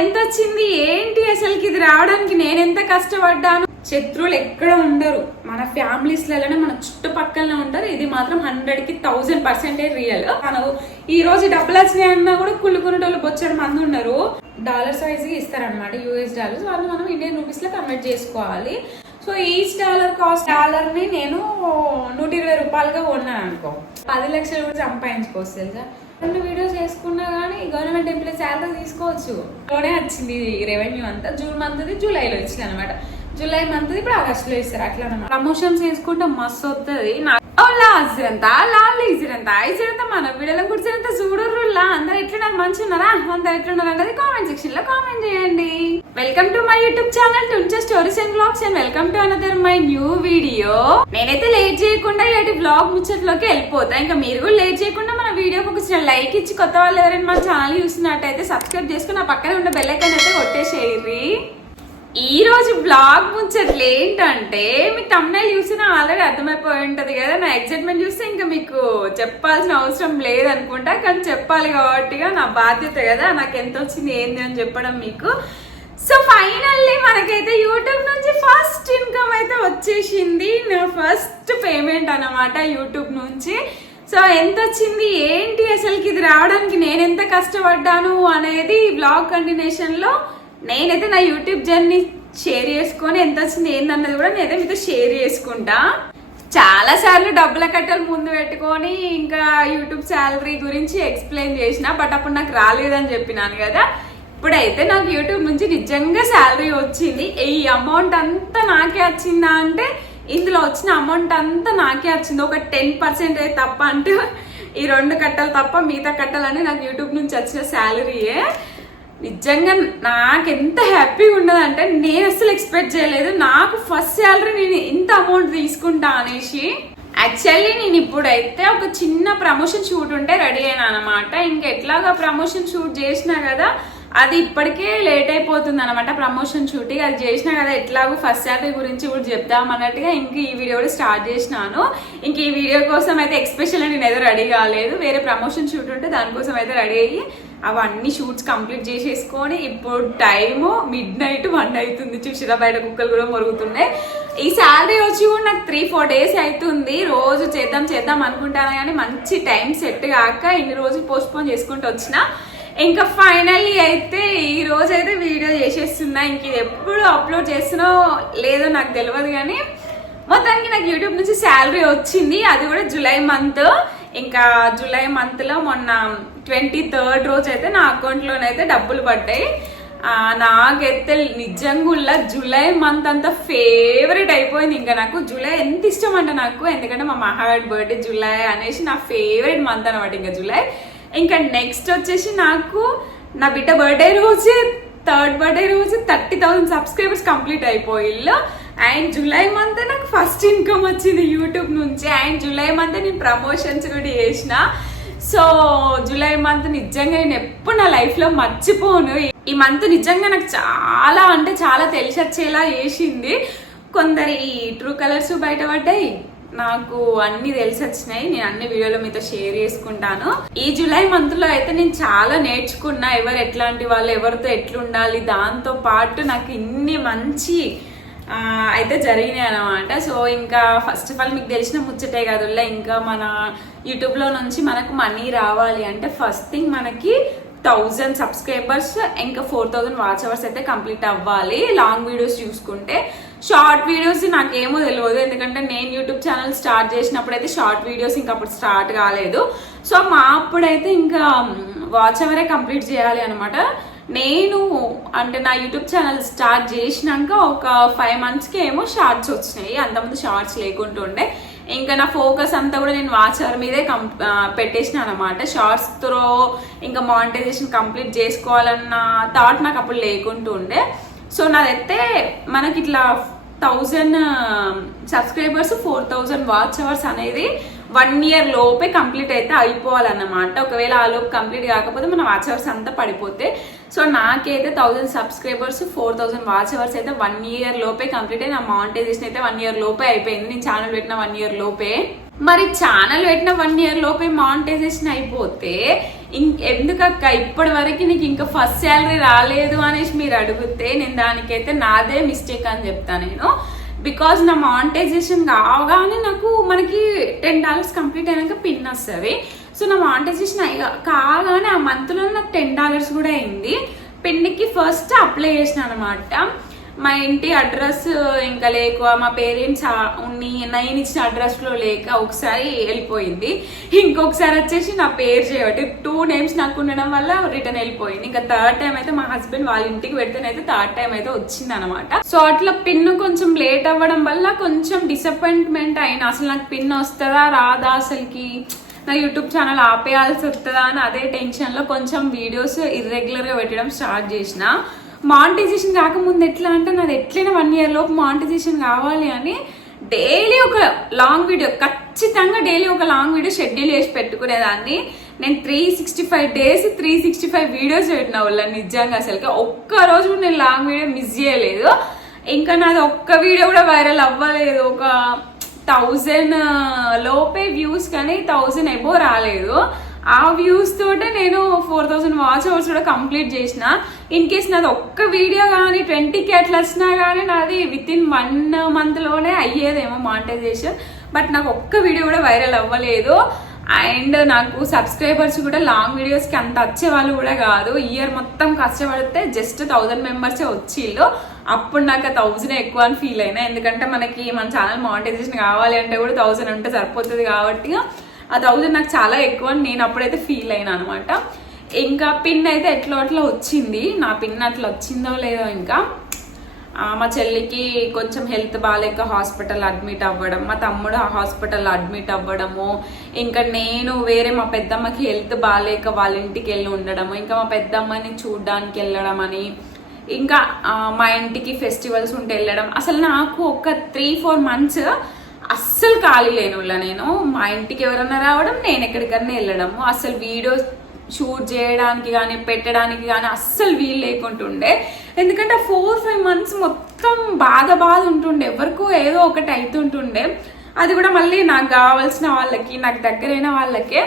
ఎంత వచ్చింది ఏంటి అసలుకి ఇది రావడానికి నేను ఎంత కష్టపడ్డాను. శత్రువులు ఎక్కడ ఉండరు, మన ఫ్యామిలీస్ లలోనే మన చుట్టుపక్కలనే ఉంటారు. ఇది మాత్రం 100కి 1000% రియల్. మనం ఈ రోజు డబ్బులు వచ్చినాయి అన్నా కూడా కుళ్ళుకునేటోళ్ళు బొచ్చడు మంది ఉన్నారు. డాలర్ సైజ్ ఇస్తారనమాట, US డాలర్స్. వాళ్ళు మనం ఇండియన్ రూపీస్ లో కన్వర్ట్ చేసుకోవాలి. సో ఈచ్ డాలర్ ని నేను 120 రూపాయలుగా కొన్నాను అనుకో, 10 లక్షలు కూడా సంపాదించుకోవచ్చు తెలుసా. రెండు వీడియోస్ చేసుకున్నా కానీ గవర్నమెంట్ ఎంప్లాయీ శాలరీ తీసుకోవచ్చు. లోనే వచ్చింది రెవెన్యూ అంతా. జూన్ మంత్ జూలైలో ఇచ్చింది అనమాట. జూలై మంత్ ఇప్పుడు ఆగస్టులో ఇస్తారు. అట్లా అనమాట. ప్రమోషన్స్ చేసుకుంటే మస్తు వస్తుంది. మన వీడియోలో కూర్చొని చూడరులా అందరు ఎట్లున్నారు, మంచి ఉన్నారా, అందరు ఎట్లున్నారు అనేది కామెంట్ సెక్షన్ లో కామెంట్ చేయండి. Welcome to my YouTube channel టుంచే stories and vlogs and welcome to another my new video. నేనైతే లేట్ చేయకుండా ఇటు వ్లాగ్ ముచ్చట్లోకి వెళ్ళిపోతా. ఇంకా మీరు కూడా లేట్ చేయకుండా మన వీడియోకి ఒక చిన్న లైక్ ఇచ్చి కొత్త వాళ్ళు ఎవరైనా మన ఛానల్ చూస్తున్నట్టయితే సబ్స్క్రైబ్ చేసుకుని ఆ పక్కనే ఉన్న బెల్ ఐకాన్ అయితే కొట్టేసేయండి. ఈ రోజు బ్లాగ్ ముచ్చట్లు ఏంటంటే, మీ తమ్నైల్ చూసినా ఆల్రెడీ అర్థమైపోయి ఉంటది కదా. నా ఎక్సైట్మెంట్ చూస్తే ఇంకా మీకు చెప్పాల్సిన అవసరం లేదనుకుంటా, కానీ చెప్పాలి కాబట్టిగా నా బాధ్యత కదా, నాకు ఎంత వచ్చింది ఏంది అని చెప్పడం మీకు. సో ఫైనల్లీ మనకైతే యూట్యూబ్ నుంచి ఫస్ట్ ఇన్కమ్ అయితే వచ్చేసింది. నా ఫస్ట్ పేమెంట్ అన్నమాట యూట్యూబ్ నుంచి. సో ఎంత వచ్చింది ఏంటి అసలుకి ఇది రావడానికి నేను ఎంత కష్టపడ్డాను అనేది బ్లాగ్ కంటిన్యూషన్ లో నేనైతే నా యూట్యూబ్ జర్నీ షేర్ చేసుకొని ఎంత వచ్చింది ఏందన్నది కూడా నేనైతే మీతో షేర్ చేసుకుంటా. చాలా సార్లు డబ్బుల కట్టలు ముందు పెట్టుకొని ఇంకా యూట్యూబ్ శాలరీ గురించి ఎక్స్ప్లెయిన్ చేసిన, బట్ అప్పుడు నాకు రాలేదని చెప్పినాను కదా. ఇప్పుడైతే నాకు యూట్యూబ్ నుంచి నిజంగా శాలరీ వచ్చింది. ఈ అమౌంట్ అంతా నాకే వచ్చిందా అంటే, ఇందులో వచ్చిన అమౌంట్ అంతా నాకే వచ్చింది. ఒక 10% తప్ప, అంటే ఈ 2 కట్టలు తప్ప మిగతా కట్టాలని నాకు యూట్యూబ్ నుంచి వచ్చిన శాలరీయే. నిజంగా నాకు ఎంత హ్యాపీగా ఉన్నదంటే, నేను అసలు ఎక్స్పెక్ట్ చేయలేదు నాకు ఫస్ట్ శాలరీ నేను ఇంత అమౌంట్ తీసుకుంటా అనేసి. యాక్చువల్లీ నేను ఇప్పుడైతే ఒక చిన్న ప్రమోషన్ షూట్ ఉంటే రెడీ అయినా అనమాట. ఇంకా ఎట్లాగా ప్రమోషన్ షూట్ చేసినా కదా, అది ఇప్పటికే లేట్ అయిపోతుంది అనమాట. ప్రమోషన్ షూటింగ్ అది చేసినా కదా, ఎట్లాగో ఫస్ట్ శాలరీ గురించి కూడా చెప్దాం అన్నట్టుగా ఇంక ఈ వీడియో కూడా స్టార్ట్ చేసినాను. ఇంక ఈ వీడియో కోసం అయితే ఎక్స్పెషల్ నేను ఏదో రెడీ కాలేదు, వేరే ప్రమోషన్ షూట్ ఉంటే దానికోసం అయితే రెడీ అయ్యి అవన్నీ షూట్స్ కంప్లీట్ చేసేసుకొని ఇప్పుడు టైము midnight 1 అవుతుంది. చూసిరా బయట కుక్కలు కూడా మొరుగుతున్నాయి. ఈ శాలరీ వచ్చి కూడా నాకు 3-4 డేస్ అవుతుంది. రోజు చేద్దాం అనుకుంటాను కానీ మంచి టైం సెట్ కాక ఇన్ని రోజులు పోస్ట్పోన్ చేసుకుంటూ వచ్చిన. ఇంకా ఫైనల్లీ అయితే ఈ రోజు అయితే వీడియో చేసేస్తున్నా. ఇంక ఇది ఎప్పుడు అప్లోడ్ చేస్తున్నో లేదో నాకు తెలియదు కానీ మొత్తానికి నాకు యూట్యూబ్ నుంచి శాలరీ వచ్చింది. అది కూడా జూలై మంత్. ఇంకా జూలై మంత్ లో మొన్న 23rd రోజు అయితే నా అకౌంట్ లోనైతే డబ్బులు పడ్డాయి. నాకైతే నిజంగా జూలై మంత్ అంతా ఫేవరెట్ అయిపోయింది. ఇంకా నాకు జూలై ఎంత ఇష్టం అంటే నాకు, ఎందుకంటే మా మహాగాడి బర్త్డే జూలై అనేసి నా ఫేవరెట్ మంత్ అనమాట. ఇంకా జూలై. ఇంకా నెక్స్ట్ వచ్చేసి నాకు నా బిడ్డ బర్త్డే రోజు, 3rd బర్త్డే రోజు 30,000 సబ్స్క్రైబర్స్ కంప్లీట్ అయిపోయిల్లు. అండ్ జూలై మంత్ నాకు ఫస్ట్ ఇన్కమ్ వచ్చింది యూట్యూబ్ నుంచి. అండ్ జూలై మంత్ నేను ప్రమోషన్స్ కూడా చేసిన. సో జూలై మంత్ నిజంగా నేను ఎప్పుడు నా లైఫ్ లో మర్చిపోను. ఈ మంత్ నిజంగా నాకు చాలా అంటే చాలా తెలిసి వచ్చేలా చేసింది. కొందరి ట్రూ కలర్స్ బయటపడ్డాయి, నాకు అన్ని తెలిసి వచ్చినాయి. నేను అన్ని వీడియోలో మీతో షేర్ చేసుకుంటాను. ఈ జూలై మంత్ లో అయితే నేను చాలా నేర్చుకున్నా, ఎవరు ఎట్లాంటి వాళ్ళు, ఎవరితో ఎట్లుండాలి. దాంతో పాటు నాకు ఇన్ని మంచి అయితే జరిగినాయి అనమాట. సో ఇంకా ఫస్ట్ ఆఫ్ ఆల్ మీకు తెలిసిన ముచ్చటే కదుల్లా, ఇంకా మన యూట్యూబ్ లో నుంచి మనకు మనీ రావాలి అంటే ఫస్ట్ థింగ్ మనకి 1000 సబ్స్క్రైబర్స్ ఇంకా 4000 వాచ్ అవర్స్ అయితే కంప్లీట్ అవ్వాలి. లాంగ్ వీడియోస్ చూసుకుంటే, షార్ట్ వీడియోస్ నాకేమో తెలియదు, ఎందుకంటే నేను యూట్యూబ్ ఛానల్ స్టార్ట్ చేసినప్పుడు అయితే షార్ట్ వీడియోస్ ఇంకా అప్పుడు స్టార్ట్ కాలేదు. సో మా అప్పుడైతే ఇంకా వాచ్ అవరే కంప్లీట్ చేయాలి అనమాట. నేను అంటే నా యూట్యూబ్ ఛానల్ స్టార్ట్ చేసినాక ఒక 5 monthsకి ఏమో షార్ట్స్ వచ్చినాయి. అంతకుముందు షార్ట్స్ లేకుంటుండే. ఇంకా నా ఫోకస్ అంతా కూడా నేను వాచ్ అవర్ మీదే పెట్టేసిన అనమాట. షార్ట్స్ త్రో ఇంకా మానిటైజేషన్ కంప్లీట్ చేసుకోవాలన్న థాట్ నాకు అప్పుడు లేకుంటుండే. సో నాదైతే మనకి ఇట్లా 1000 సబ్స్క్రైబర్స్ 4000 వాచ్ అవర్స్ అనేది 1 year లోపే కంప్లీట్ అయితే అయిపోవాలన్నమాట. ఒకవేళ ఆ లోపు కంప్లీట్ కాకపోతే మన వాచ్ అవర్స్ అంతా పడిపోతే. సో నాకైతే 1000 సబ్స్క్రైబర్స్ 4000 వాచ్ అవర్స్ అయితే 1 year లోపే కంప్లీట్ అయ్యి, నా మానిటైజేషన్ అయితే 1 year లోపే అయిపోయింది. నేను ఛానల్ పెట్టిన 1 year లోపే. మరి ఛానల్ పెట్టిన 1 year లోపే మానిటైజేషన్ అయిపోతే ఎందుకక్క ఇప్పటి వరకు నీకు ఇంకా ఫస్ట్ శాలరీ రాలేదు అనేసి మీరు అడిగితే నేను దానికైతే నాదే మిస్టేక్ అని చెప్తాను నేను. బికాజ్ నా మానిటైజేషన్ కావగానే నాకు మనకి $10 కంప్లీట్ అయినాక పిన్ వస్తుంది. సో నా మానిటైజేషన్ కాగానే ఆ మంత్లో నాకు $10 కూడా అయింది. పిన్కి ఫస్ట్ అప్లై చేసిన అనమాట. మా ఇంటి అడ్రస్ ఇంకా లేక మా పేరెంట్స్ నేను ఇచ్చిన అడ్రస్లో లేక ఒకసారి వెళ్ళిపోయింది. ఇంకొకసారి వచ్చేసి నా పేరు చేయబట్టి 2 names నాకు ఉండడం వల్ల రిటర్న్ వెళ్ళిపోయింది. ఇంకా థర్డ్ టైం అయితే మా హస్బెండ్ వాళ్ళ ఇంటికి పెడితేనైతే థర్డ్ టైం అయితే వచ్చింది అనమాట. సో అట్లా పిన్ కొంచెం లేట్ అవ్వడం వల్ల కొంచెం డిసప్పాయింట్మెంట్ అయినా, అసలు నాకు పిన్ వస్తుందా రాదా, అసలుకి నా యూట్యూబ్ ఛానల్ ఆపేయాల్సి వస్తుందా అని అదే టెన్షన్లో కొంచెం వీడియోస్ ఇర్రెగ్యులర్గా పెట్టడం స్టార్ట్ చేసిన. మానిటైజేషన్ కాకముందు ఎట్లా అంటే నాది ఎట్లయినా 1 year లోపు మానిటైజేషన్ కావాలి అని డైలీ ఒక లాంగ్ వీడియో, ఖచ్చితంగా డైలీ ఒక లాంగ్ వీడియో షెడ్యూల్ చేసి పెట్టుకునేదాన్ని. నేను 365 days 365 వీడియోస్ పెట్టిన వాళ్ళ నిజంగా అసలుకి ఒక్కరోజు నేను లాంగ్ వీడియో మిస్ చేయలేదు. ఇంకా నాది ఒక్క వీడియో కూడా వైరల్ అవ్వలేదు. ఒక 1000 లోపే వ్యూస్ కానీ 1000 అబో రాలేదు. ఆ వ్యూస్ తోటే నేను 4000 వాచ్ అవర్స్ కూడా కంప్లీట్ చేసిన. ఇన్ కేస్ నాది ఒక్క వీడియో కానీ 20K అట్లా వచ్చినా కానీ నాది విత్-ఇన్ 1 month లోనే అయ్యేదేమో మానిటైజేషన్. బట్ నాకు ఒక్క వీడియో కూడా వైరల్ అవ్వలేదు. అండ్ నాకు సబ్స్క్రైబర్స్ కూడా లాంగ్ వీడియోస్కి అంత వచ్చే వాళ్ళు కూడా కాదు. ఇయర్ మొత్తం కష్టపడితే జస్ట్ 1000 members వచ్చిళ్ళు. అప్పుడు నాకు 1000 ఎక్కువ అని ఫీల్ అయినా. ఎందుకంటే మనకి మన ఛానల్ మానిటైజేషన్ కావాలి అంటే కూడా 1000 ఉంటే సరిపోతుంది కాబట్టి ఆ 1000 నాకు చాలా ఎక్కువ అని నేను అప్పుడైతే ఫీల్ అయినా అనమాట. ఇంకా పిన్ అయితే ఎట్లా అట్లా వచ్చింది. నా పిన్ అట్లా వచ్చిందో లేదో. ఇంకా మా చెల్లికి కొంచెం హెల్త్ బాగాలేక హాస్పిటల్ అడ్మిట్ అవ్వడం, మా తమ్ముడు ఆ హాస్పిటల్ అడ్మిట్ అవ్వడము, ఇంకా నేను వేరే మా పెద్దమ్మకి హెల్త్ బాగాలేక వాళ్ళ ఇంటికి వెళ్ళి ఉండడము, ఇంకా మా పెద్దమ్మని చూడడానికి వెళ్ళడం అని, ఇంకా మా ఇంటికి ఫెస్టివల్స్ ఉంటే వెళ్ళడం. అసలు నాకు ఒక 3-4 months అస్సలు ఖాళీ లేని వాళ్ళ. నేను మా ఇంటికి ఎవరన్నా రావడం, నేను ఎక్కడికన్నా వెళ్ళడము, అసలు వీడియోస్ షూట్ చేయడానికి కానీ పెట్టడానికి కానీ అస్సలు వీలు లేకుంటుండే. ఎందుకంటే 4-5 months మొత్తం బాధ ఉంటుండే, ఎవరికో ఏదో ఒకటి అవుతుంటుండే. అది కూడా మళ్ళీ నాకు కావాల్సిన వాళ్ళకి, నాకు దగ్గరైన వాళ్ళకే.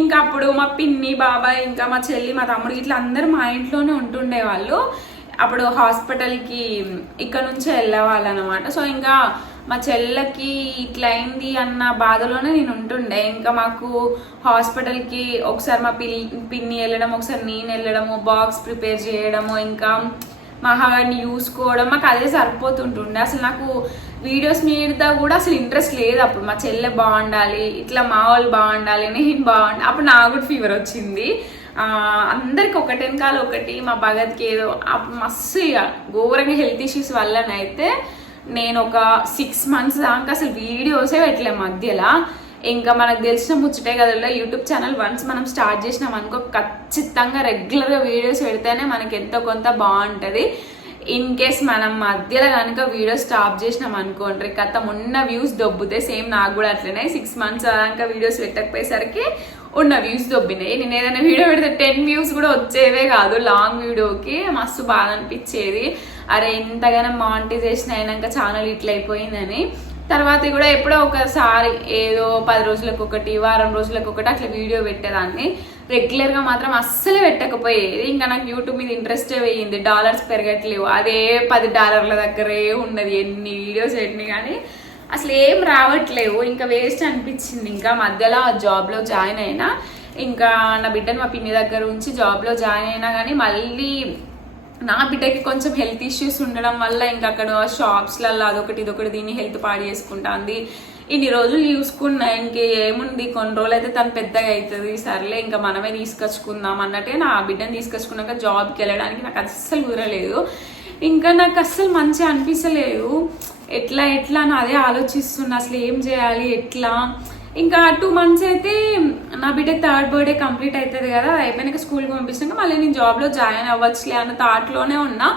ఇంకా అప్పుడు మా పిన్ని, బాబాయ్, ఇంకా మా చెల్లి, మా తమ్ముడు ఇట్లా అందరూ మా ఇంట్లోనే ఉంటుండే వాళ్ళు. అప్పుడు హాస్పిటల్కి ఇక్కడ నుంచే వెళ్ళేవాళ్ళు అనమాట. సో ఇంకా మా చెల్లెకి ఇట్లా అయింది అన్న బాధలోనే నేను ఉంటుండే. ఇంకా మాకు హాస్పిటల్కి ఒకసారి మా పిన్ని వెళ్ళడం, ఒకసారి నేను వెళ్ళడము, బాక్స్ ప్రిపేర్ చేయడము, ఇంకా మా హాని చూసుకోవడం, మాకు అదే సరిపోతుంటుండే. అసలు నాకు వీడియోస్ మీద కూడా అసలు ఇంట్రెస్ట్ లేదు అప్పుడు. మా చెల్లె బాగుండాలి, ఇట్లా మా వాళ్ళు బాగుండాలి, నేను బాగుండాలి. అప్పుడు నాకు కూడా ఫీవర్ వచ్చింది. అందరికి ఒకటి వెనకాల ఒకటి. మా భగత్కి ఏదో అప్పుడు మస్తు ఇక ఘోరంగా హెల్త్ ఇష్యూస్ వల్లనైతే నేను ఒక 6 months దాకా అసలు వీడియోసే పెట్టలే మధ్యలో. ఇంకా మనకు తెలిసిన ముచ్చటే కదా, యూట్యూబ్ ఛానల్ వన్స్ మనం స్టార్ట్ చేసినాం అనుకో ఖచ్చితంగా రెగ్యులర్గా వీడియోస్ పెడితేనే మనకి ఎంతో కొంత బాగుంటుంది. ఇన్ కేస్ మనం మధ్యలో కనుక వీడియో స్టాప్ చేసినాం అనుకోండి కథ ఉన్న వ్యూస్ దొబ్బుతాయి. సేమ్ నాకు కూడా అట్లనే 6 months దాకా వీడియోస్ పెట్టకపోయేసరికి ఉన్న వ్యూస్ దొబ్బినాయి. నేను ఏదైనా వీడియో పెడితే 10 views కూడా వచ్చేవే కాదు. లాంగ్ వీడియోకి మస్తు బాధ అనిపించేది. అరే ఇంతగానో మానిటైజేషన్ అయినాక ఛానల్ ఇట్లా అయిపోయిందని. తర్వాత కూడా ఎప్పుడో ఒకసారి ఏదో 10 రోజులకు ఒకటి, వారం రోజులకు ఒకటి అట్లా వీడియో పెట్టేదాన్ని. రెగ్యులర్గా మాత్రం అస్సలు పెట్టకపోయేది. ఇంకా నాకు యూట్యూబ్ మీద ఇంట్రెస్టే పోయింది. డాలర్స్ పెరగట్లేవు, అదే $10 దగ్గరే ఉన్నది. ఎన్ని వీడియోస్ పెట్టినాయి కానీ అసలు ఏం రావట్లేవు. ఇంకా వేస్ట్ అనిపించింది. ఇంకా మధ్యలో జాబ్లో జాయిన్ అయినా, ఇంకా నా బిడ్డను మా పిన్ని దగ్గర ఉంచి జాబ్లో జాయిన్ అయినా కానీ మళ్ళీ నా బిడ్డకి కొంచెం హెల్త్ ఇష్యూస్ ఉండడం వల్ల ఇంకా అక్కడ షాప్స్లలో అదొకటి ఇదొకటి దీన్ని హెల్త్ పాడు చేసుకుంటుంది. ఇన్ని రోజులు చూసుకున్నా, ఇంకేముంది కొన్ని రోజులు అయితే తను పెద్దగా అవుతుంది, సర్లే ఇంకా మనమే తీసుకొచ్చుకుందాం అన్నట్టే నా బిడ్డను తీసుకొచ్చుకున్నాక జాబ్కి వెళ్ళడానికి నాకు అస్సలు కుదరలేదు. ఇంకా నాకు అస్సలు మంచిగా అనిపించలేదు. ఎట్లా అని అదే ఆలోచిస్తున్నా, అసలు ఏం చేయాలి ఎట్లా. ఇంకా 2 months అయితే నా బిడ్డ 3rd birthday కంప్లీట్ అవుతుంది కదా, అయిపోయినాక స్కూల్కి పంపించినాక మళ్ళీ నేను జాబ్లో జాయిన్ అవ్వచ్చులే అన్న థాట్లోనే ఉన్నా.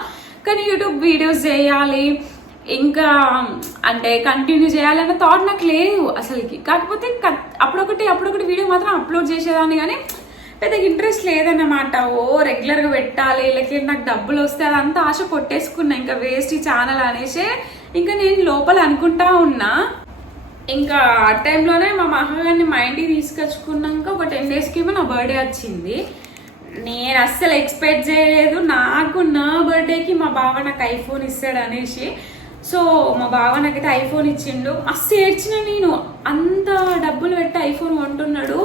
కానీ యూట్యూబ్ వీడియోస్ చేయాలి, ఇంకా అంటే కంటిన్యూ చేయాలన్న థాట్ నాకు లేదు అసలుకి. కాకపోతే అప్పుడొకటి వీడియో మాత్రం అప్లోడ్ చేసేదాన్ని కానీ పెద్దగా ఇంట్రెస్ట్ లేదన్నమాట. రెగ్యులర్గా పెట్టాలి, లేకపోతే నాకు డబ్బులు వస్తే అదంతా ఆశ కొట్టేసుకున్నా. ఇంకా వేస్ట్ ఈ ఛానల్ అనేసి ఇంకా నేను లోపల అనుకుంటా ఉన్నా. ఇంకా ఆ టైంలోనే మా మామగారిని మా ఇంటికి తీసుకొచ్చుకున్నాక ఒక 10 daysకి ఏమో నా బర్త్డే వచ్చింది. నేను అస్సలు ఎక్స్పెక్ట్ చేయలేదు నాకు నా బర్త్డేకి మా బావ నాకు ఐఫోన్ ఇస్తాడు అనేసి. సో మా బావ నాకైతే ఐఫోన్ ఇచ్చిండు. మస్తు ఏడ్చిన నేను, అంత డబ్బులు పెట్టి ఐఫోన్ కొంటున్నాడు.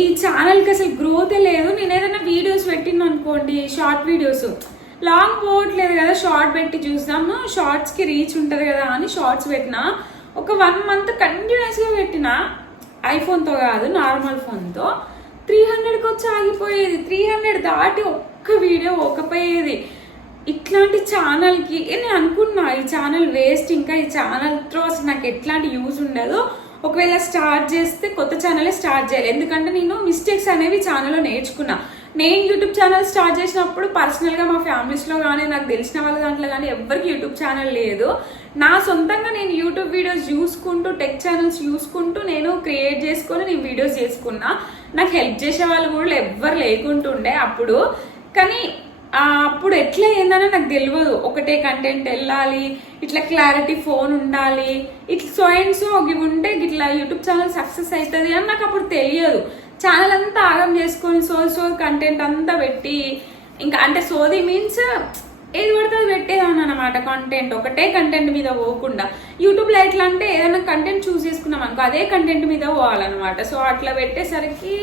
ఈ ఛానల్కి అసలు గ్రోతే లేదు. నేను ఏదైనా వీడియోస్ పెట్టిన అనుకోండి, షార్ట్ వీడియోస్, లాంగ్ పోవట్లేదు కదా, షార్ట్ పెట్టి చూద్దాము, షార్ట్స్కి రీచ్ ఉంటుంది కదా అని షార్ట్స్ పెట్టిన. ఒక 1 month కంటిన్యూస్గా పెట్టిన, ఐఫోన్తో కాదు నార్మల్ ఫోన్తో. 300కి వచ్చి ఆగిపోయేది. 300 దాటి ఒక్క వీడియో ఒకపోయేది. ఇట్లాంటి ఛానల్కి నేను అనుకున్నా ఈ ఛానల్ వేస్ట్, ఇంకా ఈ ఛానల్తో అసలు నాకు ఎట్లాంటి యూజ్ ఉండదు. ఒకవేళ స్టార్ట్ చేస్తే కొత్త ఛానలే స్టార్ట్ చేయాలి, ఎందుకంటే నేను మిస్టేక్స్ అనేవి ఛానల్లో నేర్చుకున్నా. నేను యూట్యూబ్ ఛానల్ స్టార్ట్ చేసినప్పుడు పర్సనల్గా మా ఫ్యామిలీస్లో కానీ నాకు తెలిసిన వాళ్ళ దాంట్లో కానీ ఎవరికి యూట్యూబ్ ఛానల్ లేదు. నా సొంతంగా నేను యూట్యూబ్ వీడియోస్ చూసుకుంటూ, టెక్ ఛానల్స్ చూసుకుంటూ నేను క్రియేట్ చేసుకొని నేను వీడియోస్ చేసుకున్నా. నాకు హెల్ప్ చేసే వాళ్ళు కూడా ఎవ్వరు లేకుంటుండే అప్పుడు. కానీ అప్పుడు ఎట్లా ఏందని నాకు తెలియదు. ఒకటే కంటెంట్ వెళ్ళాలి, ఇట్లా క్లారిటీ ఫోన్ ఉండాలి, ఇట్లా సో అండ్ సో ఇవి ఉంటే ఇట్లా యూట్యూబ్ ఛానల్ సక్సెస్ అవుతుంది అని నాకు అప్పుడు తెలియదు. ఛానల్ అంతా ఆగం చేసుకొని సో కంటెంట్ అంతా పెట్టి, ఇంకా అంటే సోది మీన్స్ ఏది పడితే పెట్టేదాన్ని అనమాట. కంటెంట్ ఒకటే కంటెంట్ మీద పోకుండా, యూట్యూబ్లో ఎట్లా అంటే ఏదైనా కంటెంట్ చూస్ చేసుకున్నాం అనుకో అదే కంటెంట్ మీద పోవాలన్నమాట. సో అట్లా పెట్టేసరికి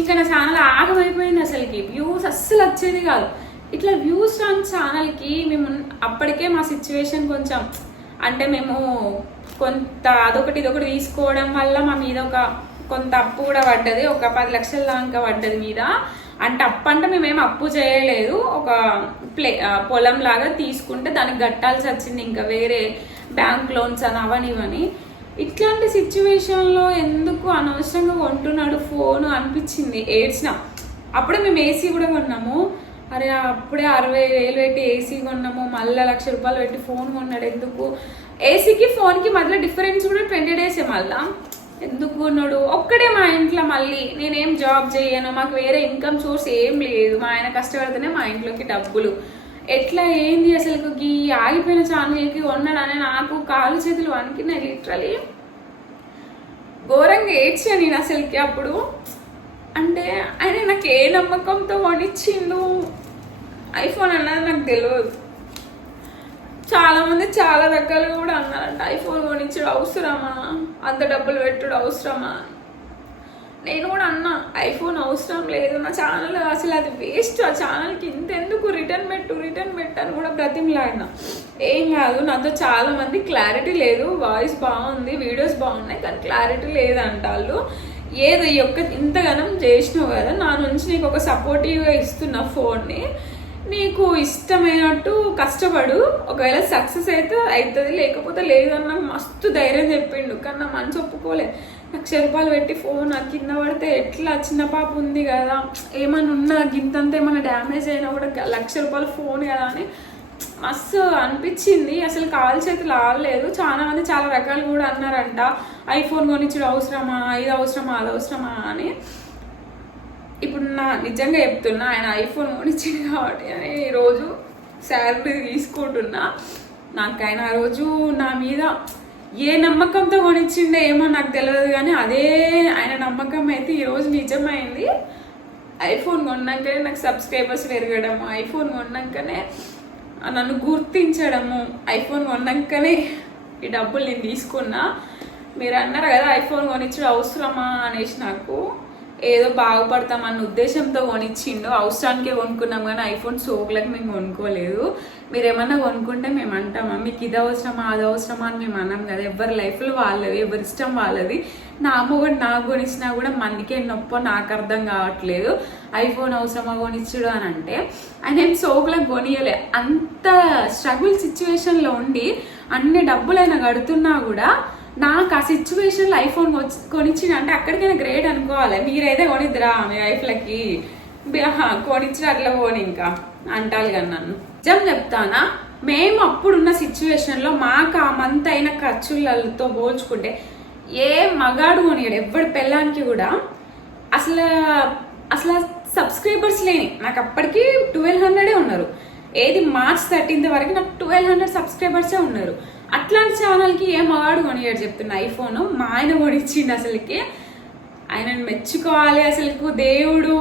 ఇంకా నా ఛానల్ ఆగమైపోయింది. అసలుకి వ్యూస్ అస్సలు వచ్చేది కాదు. ఇట్లా వ్యూస్ రాని ఛానల్కి మేము అప్పటికే మా సిచ్యువేషన్ కొంచెం అంటే మేము కొంత అదొకటి ఇదొకటి తీసుకోవడం వల్ల మా మీద కొంత అప్పు కూడా పడ్డది. ఒక 10 లక్షల దాకా పడ్డది మీద. అంటే అప్పు అంటే మేమేం అప్పు చేయలేదు, ఒక పొలం లాగా తీసుకుంటే దానికి కట్టాల్సి వచ్చింది, ఇంకా వేరే బ్యాంక్ లోన్స్ అని అవనివని. ఇట్లాంటి సిచ్యువేషన్లో ఎందుకు అనవసరంగా కొంటున్నాడు ఫోన్ అనిపించింది, ఏడ్చిన. అప్పుడే మేము ఏసీ కూడా కొన్నాము. అరే అప్పుడే 60,000 పెట్టి ఏసీ కొన్నాము, మళ్ళీ 1,00,000 రూపాయలు పెట్టి ఫోన్ కొన్నాడు ఎందుకు? ఏసీకి ఫోన్కి మధ్యలో డిఫరెన్స్ కూడా 20 days మళ్ళా ఎందుకు కొన్నాడు? ఒక్కడే మా ఇంట్లో, మళ్ళీ నేనేం జాబ్ చేయను, మాకు వేరే ఇన్కమ్ సోర్స్ ఏం లేదు, మా ఆయన కష్టపడితేనే మా ఇంట్లోకి డబ్బులు. ఎట్లా ఏంది అసలు ఈ ఆగిపోయిన ఛానల్కి కొన్నాడని నాకు కాలు చేతులు వణికినాయి. లిటరలీ ఘోరంగా ఏడ్చాను నేను అసలుకి అప్పుడు. అంటే ఆయన నాకు ఏ నమ్మకంతో కొనిచ్చిండు ఐఫోన్ అన్నది నాకు తెలియదు. చాలామంది చాలా రకాలుగా కూడా అన్నారంట, ఐఫోన్ కొనిచ్చుడు అవసరమా, అంత డబ్బులు పెట్టుడు అవసరమా. నేను కూడా అన్నా ఐఫోన్ అవసరం లేదు, నా ఛానల్ అసలు అది వేస్ట్, ఆ ఛానల్కి ఇంతెందుకు, రిటర్న్ పెట్టు అని కూడా బ్రతిమలాడినా. ఏం కాదు, నాతో చాలామంది క్లారిటీ లేదు, వాయిస్ బాగుంది, వీడియోస్ బాగున్నాయి, కానీ క్లారిటీ లేదంటాళ్ళు. ఏదో ఇంతగానం చేసినావు కదా, నా నుంచి నీకు ఒక సపోర్టివ్గా ఇస్తున్న ఫోన్ని, నీకు ఇష్టమైనట్టు కష్టపడు, ఒకవేళ సక్సెస్ అయితే అవుతుంది, లేకపోతే లేదని నాకు మస్తు ధైర్యం చెప్పిండు. కానీ నా మనసు ఒప్పుకోలే. 1,00,000 రూపాయలు పెట్టి ఫోన్ నాకు కింద పడితే ఎట్లా, చిన్న పాప ఉంది కదా, ఏమైనా ఉన్నా గింతంతా ఏమైనా డ్యామేజ్ అయినా కూడా 1,00,000 రూపాయల ఫోన్ కదా అని మస్తు అనిపించింది. అసలు కాలు చేతులు ఆడలేదు. చాలా మంది చాలా రకాలు కూడా అన్నారంట, ఐఫోన్ కొనిచ్చుడు అవసరమా, ఇది అవసరమా, అది అవసరమా అని. ఇప్పుడు నా నిజంగా చెప్తున్నా, ఆయన ఐఫోన్ కొనిచ్చింది కాబట్టి అని ఈరోజు శాలరీ తీసుకుంటున్నా. నాకు ఆయన ఆ రోజు నా మీద ఏ నమ్మకంతో కొనిచ్చిండే ఏమో నాకు తెలియదు, కానీ అదే ఆయన నమ్మకం అయితే ఈరోజు నిజమైంది. ఐఫోన్ కొన్నాకనే నాకు సబ్స్క్రైబర్స్ పెరగడము, ఐఫోన్ కొన్నాకనే నన్ను గుర్తించడము, ఐఫోన్ కొన్నాకనే ఈ డబ్బులు నేను తీసుకున్నా. మీరు అన్నారు కదా ఐఫోన్ కొనిచ్చడం అవసరమా అనేసి, నాకు ఏదో బాగుపడతామన్న ఉద్దేశంతో కొనిచ్చిండు. అవసరానికే కొనుక్కున్నాం కానీ ఐఫోన్ సోకులకు మేము కొనుక్కోలేదు. మీరు ఏమన్నా కొనుక్కుంటే మేము అంటామా మీకు ఇది అవసరమా అది అవసరమా అని మేము అన్నాం కదా. ఎవరి లైఫ్లో వాళ్ళది, ఎవరి ఇష్టం వాళ్ళది. నా మొగడు నాకు కొనిచ్చినా కూడా మందికి నొప్పో నాకు అర్థం కావట్లేదు. ఐఫోన్ అవసరమా కొనిచ్చుడు అని అంటే ఆయన ఏం సోకులకు కొనియలే. అంత స్ట్రగుల్ సిచ్యువేషన్లో ఉండి అన్ని డబ్బులైనా కడుతున్నా కూడా నాకు ఆ సిచ్యువేషన్లో ఐఫోన్ కొనిచ్చిన అంటే అక్కడికైనా గ్రేట్ అనుకోవాలి. మీరైతే కొనిద్దిరా మీ వైఫ్లకి కొనిచ్చిన అట్లా పోని ఇంకా అంటారు కానీ నన్ను. నిజం చెప్తానా, మేము అప్పుడున్న సిచ్యువేషన్లో మాకు ఆ మంత్ అయిన ఖర్చులతో పోల్చుకుంటే ఏ మగాడు కొనియాడు ఎవరి పెళ్ళానికి కూడా. అసలు సబ్స్క్రైబర్స్ లేని నాకు అప్పటికి 1,200 ఉన్నారు. ఏది March 13th వరకు నాకు 1,200 సబ్స్క్రైబర్సే ఉన్నారు. అట్లాంటి ఛానల్కి ఏం అవార్డు కొనియాడు చెప్తున్నా. ఐఫోన్ మా ఆయన కొనిచ్చిండు. అసలుకి ఆయనను మెచ్చుకోవాలి. అసలు దేవుడు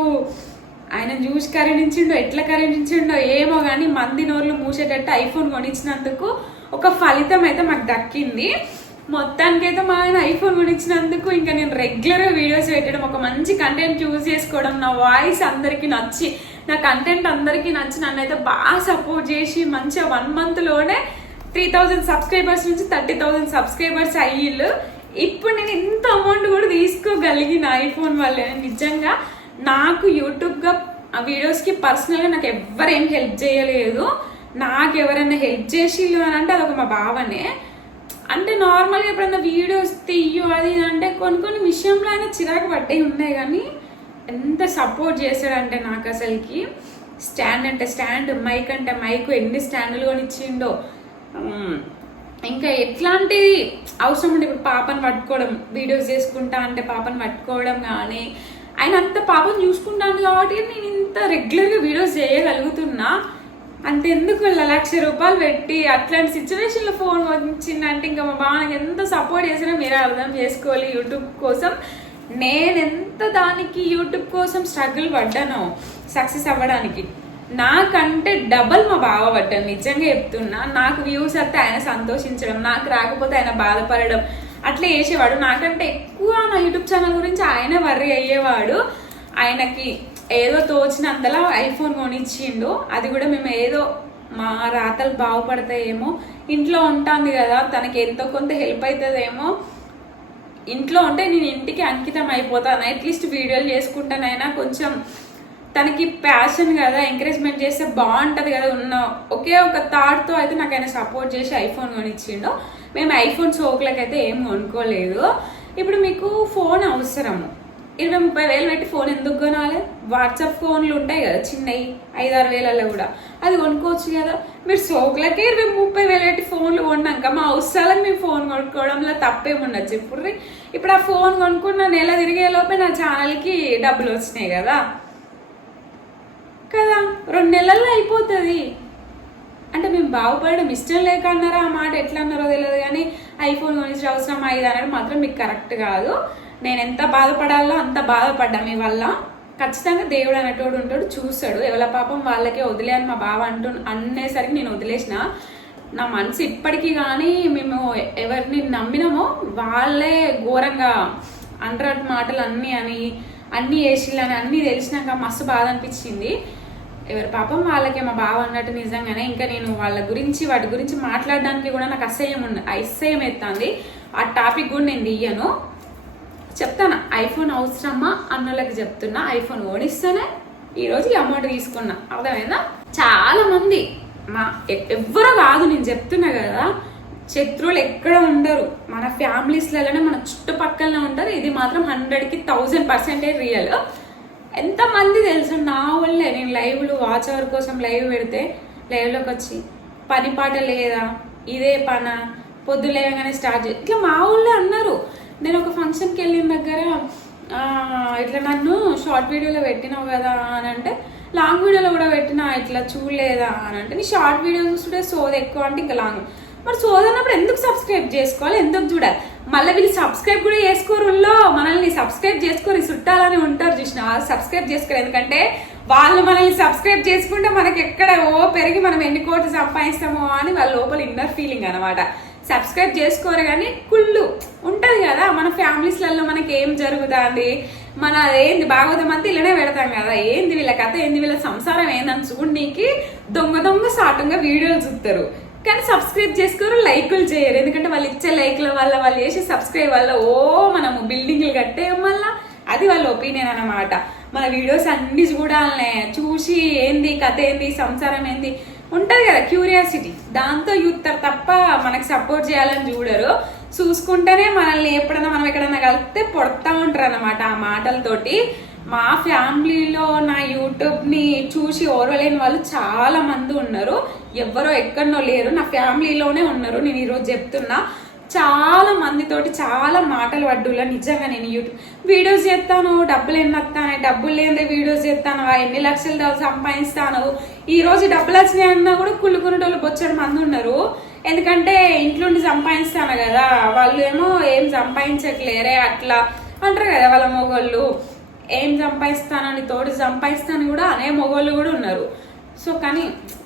ఆయన చూసి కరుణించిండో ఎట్లా కరుణించిండో ఏమో కానీ మంది నోర్లు మూసేటట్టు ఐఫోన్ కొనిచ్చినందుకు ఒక ఫలితం అయితే మాకు దక్కింది. మొత్తానికైతే మా ఆయన ఐఫోన్ కొనిచ్చినందుకు ఇంకా నేను రెగ్యులర్గా వీడియోస్ పెట్టడం, ఒక మంచి కంటెంట్ చూస్ చేసుకోవడం, నా వాయిస్ అందరికీ నచ్చి, నా కంటెంట్ అందరికీ నచ్చి నన్ను అయితే బాగా సపోర్ట్ చేసి మంచిగా 1 monthలోనే 3000 సబ్స్క్రైబర్స్ నుంచి 30,000 సబ్స్క్రైబర్స్ అయ్యిళ్ళు. ఇప్పుడు నేను ఇంత అమౌంట్ కూడా తీసుకోగలిగిన ఐఫోన్ వల్లే. నిజంగా నాకు యూట్యూబ్గా వీడియోస్కి పర్సనల్గా నాకు ఎవ్వరేం హెల్ప్ చేయలేదు. నాకు ఎవరైనా హెల్ప్ చేసిళ్ళు అని అంటే అదొక మా బావనే. అంటే నార్మల్గా ఎప్పుడైనా వీడియోస్ తీయు అది అంటే కొన్ని విషయంలో అయినా చిరాకు పట్టే ఉన్నాయి, కానీ ఎంత సపోర్ట్ చేశాడంటే నాకు అసలుకి. స్టాండ్ అంటే స్టాండ్, మైక్ అంటే మైక్, ఎన్ని స్టాండ్లు కొనిచ్చిండో. ఇంకా ఎట్లాంటి అవసరం ఉంటే ఇప్పుడు పాపను పట్టుకోవడం, వీడియోస్ చేసుకుంటా అంటే పాపను పట్టుకోవడం కానీ, ఆయన అంత పాపం చూసుకుంటాను కాబట్టి నేను ఇంత రెగ్యులర్గా వీడియోస్ చేయగలుగుతున్నా. అంతెందుకు 1,00,000 రూపాయలు పెట్టి అట్లాంటి సిచ్యువేషన్లో ఫోన్ వచ్చిందంటే ఇంకా మా బావ నాకు ఎంత సపోర్ట్ చేసినా మీరే అర్థం చేసుకోవాలి. యూట్యూబ్ కోసం నేను ఎంత దానికి యూట్యూబ్ కోసం స్ట్రగుల్ పడ్డానో సక్సెస్ అవ్వడానికి, నాకంటే డబల్ మా బావ పడ్డాను. నిజంగా చెప్తున్నా. నాకు వ్యూస్ వస్తే ఆయన సంతోషించడం, నాకు రాకపోతే ఆయన బాధపడడం, అట్లా చేసేవాడు. నాకంటే ఎక్కువ నా యూట్యూబ్ ఛానల్ గురించి ఆయన వర్రీ అయ్యేవాడు. ఆయనకి ఏదో తోచినంతలా ఐఫోన్ కొనిచ్చిండు. అది కూడా మేము ఏదో మా రాతలు బాగుపడతాయేమో, ఇంట్లో ఉంటుంది కదా తనకి ఎంతో కొంత హెల్ప్ అవుతుందేమో, ఇంట్లో ఉంటే నేను ఇంటికి అంకితం అయిపోతాను, అట్లీస్ట్ వీడియోలు చేసుకుంటానైనా కొంచెం తనకి ప్యాషన్ కదా, ఎంకరేజ్మెంట్ చేస్తే బాగుంటుంది కదా ఉన్న ఒకే ఒక థాట్తో అయితే నాకు ఆయన సపోర్ట్ చేసి ఐఫోన్ కొనిచ్చిండు. మేము ఐఫోన్ సోకులకైతే ఏం కొనుక్కోలేదు. ఇప్పుడు మీకు ఫోన్ అవసరము, 20-30 వేలు పెట్టి ఫోన్ ఎందుకు కొనాలి? వాట్సాప్ ఫోన్లు ఉంటాయి కదా చిన్నవి, 5-6 వేలలో కూడా, అది కొనుక్కోవచ్చు కదా. మీరు సోకులకే 20-30 వేలు పెట్టి ఫోన్లు కొన్నాక మా అవసరాలకు మేము ఫోన్ కొనుక్కోవడంలో తప్పేముండదు చెప్పుర్రి. ఇప్పుడు ఆ ఫోన్ కొనుక్కున్న నెల తిరిగే లోపే నా ఛానల్కి డబ్బులు వచ్చినాయి కదా 2 నెలల్లో అయిపోతుంది. అంటే మేము బాగుపడడం ఇష్టం లేక అన్నారా? ఆ మాట ఎట్లా అన్నారో తెలియదు, కానీ ఐఫోన్ కొనిచ్చే అవసరం అయ్యేది అనేది మాత్రం మీకు కరెక్ట్ కాదు. నేను ఎంత బాధపడాలో అంత బాధపడ్డా మీ వల్ల. ఖచ్చితంగా దేవుడు అనేటోడు ఉంటాడు, చూస్తాడు. ఎవరి పాపం వాళ్ళకే వదిలే అని మా బావ అనేసరికి నేను వదిలేసిన. నా మనసు ఇప్పటికీ కానీ మేము ఎవరిని నమ్మినామో వాళ్ళే ఘోరంగా అంటరాటి మాటలు అన్నీ వేసిల్లని అన్నీ తెలిసినాక మస్తు బాధ అనిపించింది. ఎవరి పాపం వాళ్ళకే మా బావ అన్నట్టు. నిజంగానే ఇంకా నేను వాటి గురించి మాట్లాడడానికి కూడా నాకు అసహ్యం ఎత్తాంది. ఆ టాపిక్ కూడా నేను తీయను. చెప్తాను, ఐఫోన్ అవసరమా అన్నోళ్ళకి చెప్తున్నా. ఐఫోన్ ఓడిస్తేనే ఈరోజు ఈ అమౌంట్ తీసుకున్నా, అర్థమైందా? చాలా మంది ఎవ్వరో కాదు, నేను చెప్తున్నా కదా, శత్రువులు ఎక్కడ ఉండరు, మన ఫ్యామిలీస్లలోనే మన చుట్టుపక్కలనే ఉంటారు. ఇది మాత్రం 100కి 1000% రియల్. ఎంతమంది తెలుసు నా వల్లే. నేను లైవ్లు వాచ్ అవర్ కోసం లైవ్ పెడితే లైవ్లోకి వచ్చి పని పాట లేదా, ఇదే పన, పొద్దులేగానే స్టార్ట్ ఇట్లా మా ఊళ్ళో అన్నారు. నేను ఒక ఫంక్షన్కి వెళ్ళిన దగ్గర ఇట్లా నన్ను షార్ట్ వీడియోలో పెట్టినావు కదా అని అంటే, లాంగ్ వీడియోలో కూడా పెట్టినా ఇట్లా చూడలేదా అని అంటే, నీ షార్ట్ వీడియో చూస్తుంటే సోద ఎక్కువ అంటే ఇంకా లాంగ్. మరి సోద అన్నప్పుడు ఎందుకు సబ్స్క్రైబ్ చేసుకోవాలి, ఎందుకు చూడాలి? మళ్ళీ వీళ్ళు సబ్స్క్రైబ్ కూడా చేసుకోరుల్లో, మనల్ని సబ్స్క్రైబ్ చేసుకోరు, చుట్టాలని ఉంటారు చూసిన, సబ్స్క్రైబ్ చేసుకోరు. ఎందుకంటే వాళ్ళు మనల్ని సబ్స్క్రైబ్ చేసుకుంటే మనకి ఎక్కడ పెరిగి మనం ఎన్ని కోట్లు సంపాదిస్తామో అని వాళ్ళ లోపల ఇన్నర్ ఫీలింగ్ అనమాట. సబ్స్క్రైబ్ చేసుకోరు కానీ కుళ్ళు ఉంటుంది కదా మన ఫ్యామిలీస్లలో, మనకి ఏం జరుగుతుంది, మన ఏంది భాగవతం అంతా ఇలానే పెడతాం కదా, ఏంది వీళ్ళ కథ, ఏంది వీళ్ళ సంసారం ఏందని చూడనీకి దొంగ సాటంగా వీడియోలు చూస్తారు. కానీ సబ్స్క్రైబ్ చేసుకోరు, లైకులు చేయరు. ఎందుకంటే వాళ్ళు ఇచ్చే లైక్ల వల్ల, వాళ్ళు చేసే సబ్స్క్రైబ్ వల్ల మనము బిల్డింగ్లు కట్టేయం వల్ల అది వాళ్ళ ఒపీనియన్ అనమాట. మన వీడియోస్ అన్ని చూడాలనే, చూసి ఏంది కథ, ఏంది సంసారం ఏంది ఉంటుంది కదా క్యూరియాసిటీ, దాంతో చూస్తారు తప్ప మనకు సపోర్ట్ చేయాలని చూడరు. చూసుకుంటేనే మనల్ని ఎప్పుడైనా మనం ఎక్కడైనా కలిపితే పొడతా ఉంటారు అన్నమాట ఆ మాటలతోటి. మా ఫ్యామిలీలో నా యూట్యూబ్ని చూసి ఓర్వలేని వాళ్ళు చాలా మంది ఉన్నారు. ఎవరో ఎక్కడనో లేరు, నా ఫ్యామిలీలోనే ఉన్నారు. నేను ఈరోజు చెప్తున్నా, చాలా మందితోటి చాలా మాటలు పడ్డులా. నిజంగా నేను యూట్యూబ్ వీడియోస్ చేస్తాను, డబ్బులు ఎన్ని వస్తాను, డబ్బులు లేదే వీడియోస్ చేస్తాను, ఎన్ని లక్షలు సంపాదిస్తాను, ఈ రోజు డబ్బులు వచ్చినాయి అన్నా కూడా కుళ్ళుకునేటోళ్ళు బొచ్చడి మంది ఉన్నారు. ఎందుకంటే ఇంట్లో ఉండి సంపాదిస్తాను కదా, వాళ్ళు ఏమో ఏం సంపాదించట్లేరే అట్లా అంటారు కదా వాళ్ళ మొగోళ్ళు. ఏం సంపాదిస్తానని తోడు సంపాదిస్తాను కూడా అనే మొగోళ్ళు కూడా ఉన్నారు. సో కానీ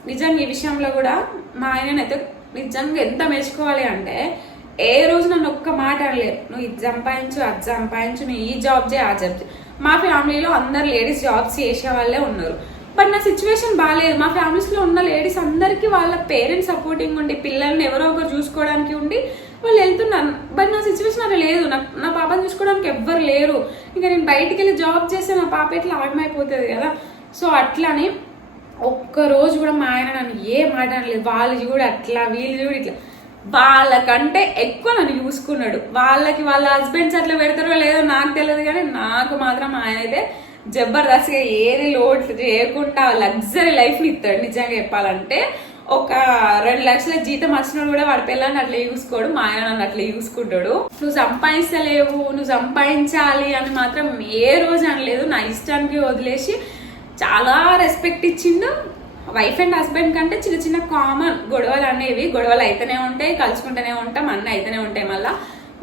నిజంగా ఈ విషయంలో కూడా మా ఆయననైతే నిజంగా ఎంత మెచ్చుకోవాలి అంటే, ఏ రోజు నన్ను ఒక్క మాట అనలేదు, నువ్వు ఇది సంపాదించు అది సంపాదించు, నువ్వు ఈ జాబ్ చేయి ఆ జాబ్ చేయి. మా ఫ్యామిలీలో అందరు లేడీస్ జాబ్స్ చేసే వాళ్ళే ఉన్నారు. బట్ నా సిచ్యువేషన్ బాగాలేదు. మా ఫ్యామిలీస్లో ఉన్న లేడీస్ అందరికీ వాళ్ళ పేరెంట్స్ సపోర్టింగ్ ఉండి పిల్లల్ని ఎవరో ఒకరు చూసుకోవడానికి ఉండి వాళ్ళు వెళ్తున్నారు. బట్ నా సిచ్యువేషన్ అలా లేదు. నా పాపని చూసుకోవడానికి ఎవ్వరు లేరు. ఇంకా నేను బయటికి వెళ్ళి జాబ్ చేస్తే నా పాప ఎట్లా ఆగమైపోతుంది కదా. సో అట్లానే ఒక్కరోజు కూడా మా ఆయన నన్ను ఏ మాట అనలేదు. వాళ్ళు చూడు అట్లా, వీళ్ళు చూడు ఇట్లా. వాళ్ళకంటే ఎక్కువ నన్ను చూసుకున్నాడు. వాళ్ళకి వాళ్ళ హస్బెండ్స్ అట్లా పెడతారో లేదో నాకు తెలియదు, కానీ నాకు మాత్రం ఆయన అయితే జబర్దస్త్గా ఏది లోటు చేయకుండా లగ్జరీ లైఫ్ని ఇస్తాడు. నిజంగా చెప్పాలంటే ఒక 2 లక్షల జీతం వచ్చినా కూడా వాడి పిల్లల్ని అట్లా చూసుకోడు. మా ఆయన నన్ను అట్లా చూసుకుంటాడు. నువ్వు సంపాదించలేవు, నువ్వు సంపాదించాలి అని మాత్రం ఏ రోజు అనలేదు. నా ఇష్టానికి వదిలేసి చాలా రెస్పెక్ట్ ఇచ్చిండు. వైఫ్ అండ్ హస్బెండ్ కంటే చిన్న చిన్న కామన్ గొడవలు అనేవి గొడవలు అయితేనే ఉంటాయి, కలుసుకుంటూనే ఉంటాం, అన్నీ అయితేనే ఉంటాయి. మళ్ళీ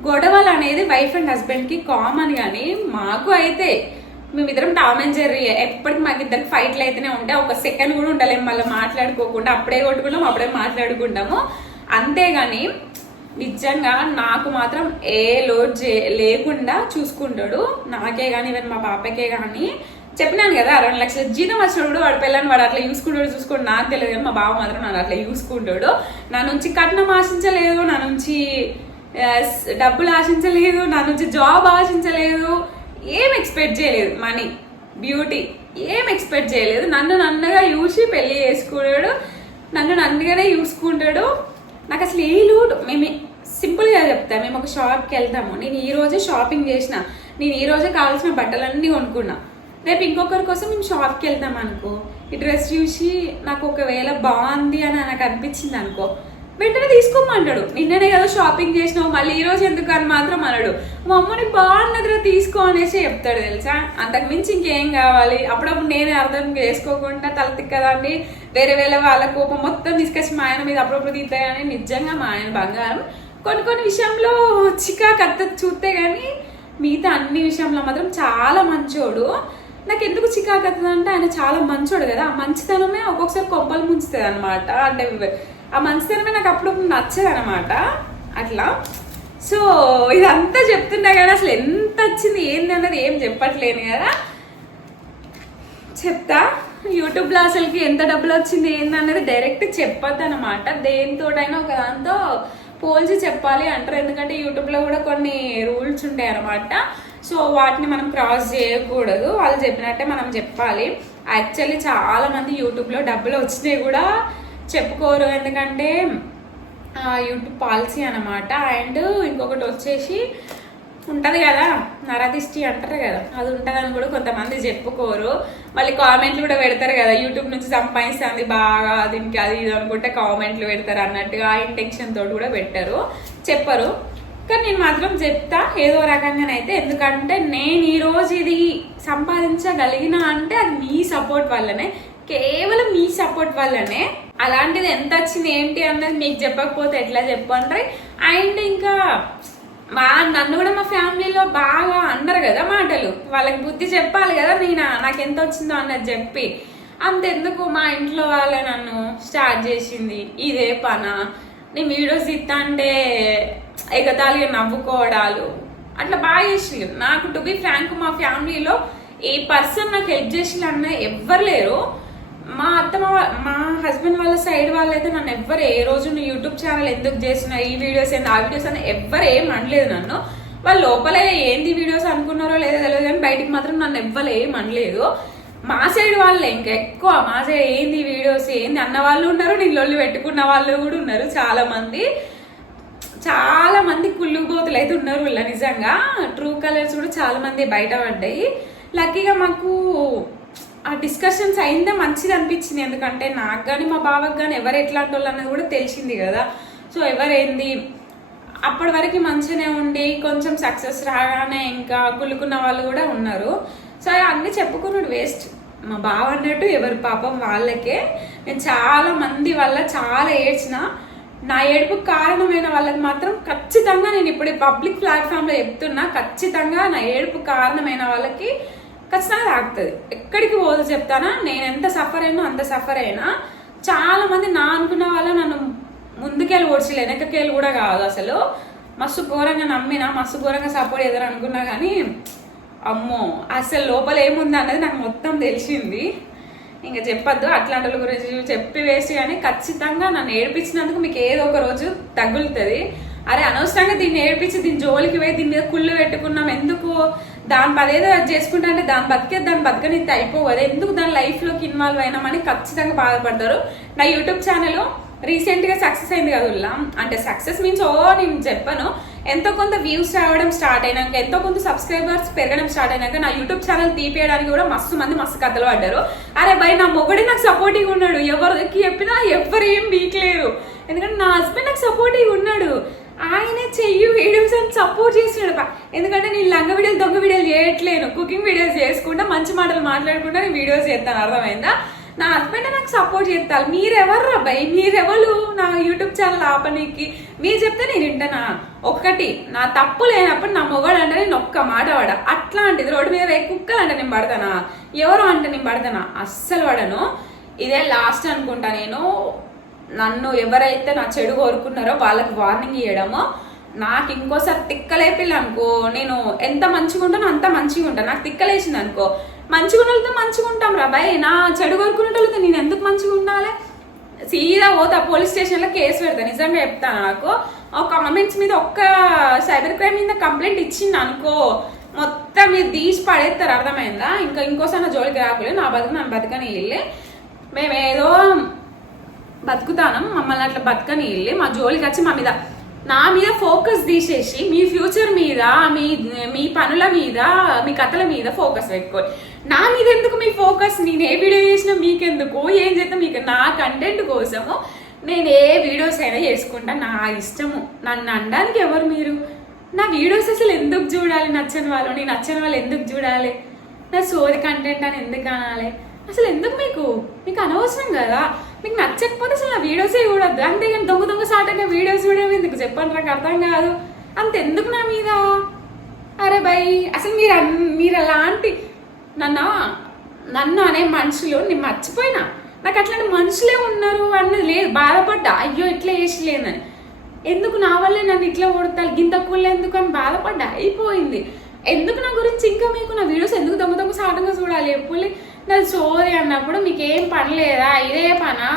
గొడవలు అనేది వైఫ్ అండ్ హస్బెండ్కి కామన్. కానీ మాకు అయితే మేమిద్దరం టామ్ అండ్ జెర్రీ, ఎప్పటికి మాకు ఇద్దరికి ఫైట్లు అయితేనే ఉంటాయి. ఒక సెకండ్ కూడా ఉండలేము మళ్ళీ మాట్లాడుకోకుండా. అప్పుడే కొట్టుకుంటాం, అప్పుడే మాట్లాడుకుంటాము. అంతేగాని నిజంగా నాకు మాత్రం ఏ లోడ్ లేకుండా చూసుకుంటాడు. నాకే కానీ ఈవెన్ మా పాపకే కానీ చెప్పినాను కదా, 2 లక్షల జీతం వచ్చినప్పుడు వాడు పిల్లని వాడు అట్లా చూసుకుంటాడు నాకు తెలియదు. కానీ మా బావ మాత్రం నన్ను అట్లా చూసుకుంటాడు. నా నుంచి కట్నం ఆశించలేదు, నా నుంచి డబ్బులు ఆశించలేదు, నా నుంచి జాబ్ ఆశించలేదు, ఏం ఎక్స్పెక్ట్ చేయలేదు. మనీ, బ్యూటీ ఏం ఎక్స్పెక్ట్ చేయలేదు. నన్ను నన్నగా చూసి పెళ్లి చేసుకున్నాడు, నన్ను నన్నుగానే చూసుకుంటాడు. నాకు అసలు ఏ లోటు. మేము సింపుల్గా చెప్తాను, మేము ఒక షాప్కి వెళ్తాము. నేను ఈ రోజే షాపింగ్ చేసిన, నేను ఈ రోజే కావాల్సిన బట్టలన్నీ కొనుక్కున్నా. రేపు ఇంకొకరి కోసం మేము షాప్కి వెళ్తాం అనుకో, ఈ డ్రెస్ చూసి నాకు ఒకవేళ బాగుంది అని నాకు అనిపించింది అనుకో, వెంటనే తీసుకోమంటాడు. నిన్ననే కదా షాపింగ్ చేసినావు, మళ్ళీ ఈ రోజు ఎందుకు అని మాత్రం అనడు. మా అమ్మని బాగున్నదిరా తీసుకో అనేసి చెప్తాడు తెలుసా. అంతకు మించి ఇంకేం కావాలి. అప్పుడప్పుడు నేనే అర్థం చేసుకోకుండా తలతిక్కదాన్ని వేరే వాళ్ళ కోపం మొత్తం తీసుకొచ్చి మా ఆయన మీద అప్పుడప్పుడు తీస్తాయని. నిజంగా మా ఆయన బంగారం. కొన్ని విషయంలో చికాకు చూస్తే కానీ మిగతా అన్ని విషయంలో మాత్రం చాలా మంచోడు. నాకు ఎందుకు చికాకు అంటే ఆయన చాలా మంచోడు కదా, ఆ మంచితనమే ఒక్కొక్కసారి కొబ్బలు ముంచుతుంది అనమాట. అంటే ఆ మంచితనమే నాకు అప్పుడప్పుడు నచ్చదు అనమాట అట్లా. సో ఇదంతా చెప్తున్నా కానీ అసలు ఎంత వచ్చింది ఏంది అన్నది ఏం చెప్పట్లేను కదా. చెప్తా యూట్యూబ్లో అసలుకి ఎంత డబ్బులు వచ్చింది ఏందన్నది డైరెక్ట్ చెప్పొద్దు అనమాట. దేనితోటైనా ఒక దాంతో పోల్చి చెప్పాలి అంటారు. ఎందుకంటే యూట్యూబ్లో కూడా కొన్ని రూల్స్ ఉంటాయి అనమాట. సో వాటిని మనం క్రాస్ చేయకూడదు. వాళ్ళు చెప్పినట్టే మనం చెప్పాలి. యాక్చువల్లీ చాలా మంది యూట్యూబ్లో డబ్బులు వచ్చినాయి కూడా చెప్పుకోరు. ఎందుకంటే యూట్యూబ్ పాలసీ అనమాట. అండ్ ఇంకొకటి వచ్చేసి ఉంటుంది కదా, నరదిష్టి అంటారు కదా, అది ఉంటుందని కూడా కొంతమంది చెప్పుకోరు. మళ్ళీ కామెంట్లు కూడా పెడతారు కదా, యూట్యూబ్ నుంచి సంపాదిస్తుంది బాగా దీనికి అది ఇది అనుకుంటే కామెంట్లు పెడతారు అన్నట్టుగా. ఆ ఇంటెన్షన్ తోటి కూడా పెట్టారు, చెప్పరు. కానీ నేను మాత్రం చెప్తా ఏదో రకంగానైతే. ఎందుకంటే నేను ఈరోజు ఇది సంపాదించగలిగిన అంటే అది మీ సపోర్ట్ వల్లనే, కేవలం మీ సపోర్ట్ వల్లనే. అలాంటిది ఎంత వచ్చింది ఏంటి అన్నది మీకు చెప్పకపోతే ఎట్లా చెప్పండి. అండ్ ఇంకా నన్ను కూడా మా ఫ్యామిలీలో బాగా అన్నారు కదా మాటలు, వాళ్ళకి బుద్ధి చెప్పాలి కదా నాకు ఎంత వచ్చిందో అన్నది చెప్పి. అంతెందుకు మా ఇంట్లో వాళ్ళే నన్ను స్టార్ట్ చేసింది ఇదే పనా, నేను వీడియోస్ ఇస్తా అంటే ఎగతాళిగా నవ్వుకోవడాలు అట్లా బాగా చేసింది. నాకు టు బి ఫ్రాంక్ మా ఫ్యామిలీలో ఏ పర్సన్ నాకు హెల్ప్ చేసిన అన్న ఎవ్వరు లేరు. మా అత్తమ్మ మా హస్బెండ్ వాళ్ళ సైడ్ వాళ్ళైతే నన్ను ఎవ్వరు ఏ రోజు నువ్వు యూట్యూబ్ ఛానల్ ఎందుకు చేసిన, ఈ వీడియోస్ ఏంది ఆ వీడియోస్ అని ఎవ్వరు ఏం అనలేదు నన్ను. వాళ్ళు లోపలే ఏంది వీడియోస్ అనుకున్నారో లేదో తెలియదు, కానీ బయటికి మాత్రం నన్ను ఎవ్వరు ఏం అనలేదు. మా సైడ్ వాళ్ళే ఇంకా ఎక్కువ, మా సైడ్ ఏంది వీడియోస్ ఏంది అన్న వాళ్ళు ఉన్నారు, నేను లొల్లి పెట్టుకున్న వాళ్ళు కూడా ఉన్నారు. చాలా మంది కుళ్ళుబోతులు అయితే ఉన్నారు వీళ్ళ. నిజంగా ట్రూ కలర్స్ కూడా చాలా మంది బయట పడ్డాయి. లక్కీగా మాకు ఆ డిస్కషన్స్ అయిందే మంచిది అనిపించింది. ఎందుకంటే నాకు కానీ మా బావకు కానీ ఎవరు ఎట్లాంటి వాళ్ళు అన్నది కూడా తెలిసింది కదా. సో ఎవరేంది అప్పటి వరకు మంచిగానే ఉండి కొంచెం సక్సెస్ రాగానే ఇంకా కుళ్ళుకున్న వాళ్ళు కూడా ఉన్నారు. సో అన్నీ చెప్పుకున్నాడు వేస్ట్. మా బావ అన్నట్టు ఎవరి పాపం వాళ్ళకే. నేను చాలా మంది వల్ల చాలా ఏడ్చిన. నా ఏడుపు కారణమైన వాళ్ళకి మాత్రం ఖచ్చితంగా నేను ఇప్పుడు పబ్లిక్ ప్లాట్ఫామ్లో చెప్తున్నా, ఖచ్చితంగా నా ఏడుపు కారణమైన వాళ్ళకి ఖచ్చితంగా తాగుతుంది. ఎక్కడికి పోదు చెప్తానా, నేను ఎంత సఫర్ అయినా అంత సఫర్ అయినా. చాలా మంది నా అనుకున్న వాళ్ళు నన్ను ముందుకెళ్ళి ఓడ్చలే, వెనకకెళ్ళి కూడా కాదు, అసలు మస్తు ఘోరంగా నమ్మినా, మస్తు ఘోరంగా సపోర్ట్ చేద్దాం అనుకున్నా. కానీ అమ్మో అసలు లోపల ఏముంది అన్నది నాకు మొత్తం తెలిసింది. ఇంకా చెప్పొద్దు అట్లాంటి వాళ్ళ గురించి చెప్పి వేసి. కానీ ఖచ్చితంగా నన్ను ఏడిపించినందుకు మీకు ఏదో ఒక రోజు తగులుతుంది. అరే అనవసరంగా దీన్ని ఏడిపించి దీని జోలికి పోయి దీని మీద కుళ్ళు పెట్టుకున్నాం ఎందుకు, దాని పదేదో అది చేసుకుంటా అంటే దాని బతకనిస్తే అయిపోవదు, ఎందుకు దాని లైఫ్లోకి ఇన్వాల్వ్ అయినామని ఖచ్చితంగా బాధపడతారు. నా యూట్యూబ్ ఛానల్ రీసెంట్గా సక్సెస్ అయింది కదా, అంటే సక్సెస్ మీన్స్ నేను చెప్పను, ఎంతో కొంత వ్యూస్ రావడం స్టార్ట్ అయినాక, ఎంతో కొంత సబ్స్క్రైబర్స్ పెరగడం స్టార్ట్ అయినాక నా యూట్యూబ్ ఛానల్ తీపేయడానికి కూడా మస్తు కథలు పడ్డారు. అరే భయ్ నా మొగుడే నాకు సపోర్టివ్గా ఉన్నాడు, ఎవరికి చెప్పినా ఎవరు ఏం వీక్లేరు, ఎందుకంటే నా హస్బెండ్ నాకు సపోర్టివ్గా ఉన్నాడు. ఆయనే చెయ్యి వీడియోస్ అని సపోర్ట్ చేస్తున్నాడు. ఎందుకంటే నేను లంగ వీడియోలు దొంగ వీడియోలు చేయట్లేను, కుకింగ్ వీడియోస్ చేసుకుంటా, మంచి మాటలు మాట్లాడుకుంటా నేను వీడియోస్ చేస్తాను. అర్థమైందా? నా హస్బెండ్ నాకు సపోర్ట్ చేస్తారు. మీరెవర్రా భయ్, మీరెవరు నా యూట్యూబ్ ఛానల్ ఆపనీకి? మీరు చెప్తే నేను వింటానా? ఒక్కటి నా తప్పు లేనప్పుడు నా మొగడు అంటే నేను ఒక్క మాట పడ, అట్లాంటిది రోడ్డు మీద కుక్కలు అంటే నేను పడతానా, ఎవరు అంటే నేను పడతానా? అస్సలు పడను. ఇదే లాస్ట్ అనుకుంటా. నేను నన్ను ఎవరైతే నా చెడు కోరుకున్నారో వాళ్ళకి వార్నింగ్ ఇవ్వడము. నాకు ఇంకోసారి తిక్కలేపిల్లు అనుకో, నేను ఎంత మంచిగా ఉంటానో అంత మంచిగా ఉంటాను. నాకు తిక్కలేసింది అనుకో, మంచిగా ఉన్నతో మంచిగా ఉంటాం రా భయ్, నా చెడు కోరుకునేటోళ్ళతో నేను ఎందుకు మంచిగా ఉండాలి? సీదా పోతా పోలీస్ స్టేషన్లో కేసు పెడతా. నిజంగా చెప్తాను, నాకు ఒక కామెంట్స్ మీద ఒక్క సైబర్ క్రైమ్ మీద కంప్లైంట్ ఇచ్చింది అనుకో, మొత్తం మీరు తీసి పడేస్తారు. అర్థమైందా? ఇంకోసారి నా జోలికి రాకలేదు. నా బతుకు నన్ను బతకని వెళ్ళి, మేమేదో బతుకుతాను, మమ్మల్ని అట్లా బతకని వెళ్ళి మా జోలికి వచ్చి నా మీద ఫోకస్ తీసేసి మీ ఫ్యూచర్ మీద, మీ పనుల మీద, మీ కథల మీద ఫోకస్ పెట్టుకోండి. నా మీద ఎందుకు మీ ఫోకస్? నేను ఏ వీడియో చేసినా మీకెందుకు, ఏం చేస్తా మీకు? నా కంటెంట్ కోసము నేను ఏ వీడియోస్ అయినా చేసుకుంటా, నా ఇష్టము. నన్ను అనడానికి ఎవరు మీరు? నా వీడియోస్ అసలు ఎందుకు చూడాలి? నచ్చని వాళ్ళు, నేను నచ్చని వాళ్ళు ఎందుకు చూడాలి? నా సోది కంటెంట్ అని ఎందుకు అనాలి? అసలు ఎందుకు మీకు అనవసరం కదా. మీకు నచ్చకపోతే అసలు నా వీడియోసే చూడొద్దు. అంతేగాని దొంగ సాటంగా వీడియోస్ చూడడం ఎందుకు చెప్పండి, నాకు అర్థం కాదు. అంతెందుకు నా మీద? అరే భయ్ అసలు మీరు అలాంటి నన్ను అనే మనుషులు నేను మర్చిపోయినా. నాకు అట్లాంటి మనుషులే ఉన్నారు అన్నది లేదు. బాధపడ్డా, అయ్యో ఇట్లా వేసలేనని, ఎందుకు నా వల్లే నన్ను ఇట్లా కొడతారు, గింత కూల ఎందుకు అని బాధపడ్డా. అయిపోయింది. ఎందుకు నా గురించి ఇంకా మీకు నా వీడియోస్ ఎందుకు దొంగ సాటంగా చూడాలి? ఎప్పుడు నాది సోది అన్నప్పుడు మీకు ఏం పని లేదా? ఇదే పనా?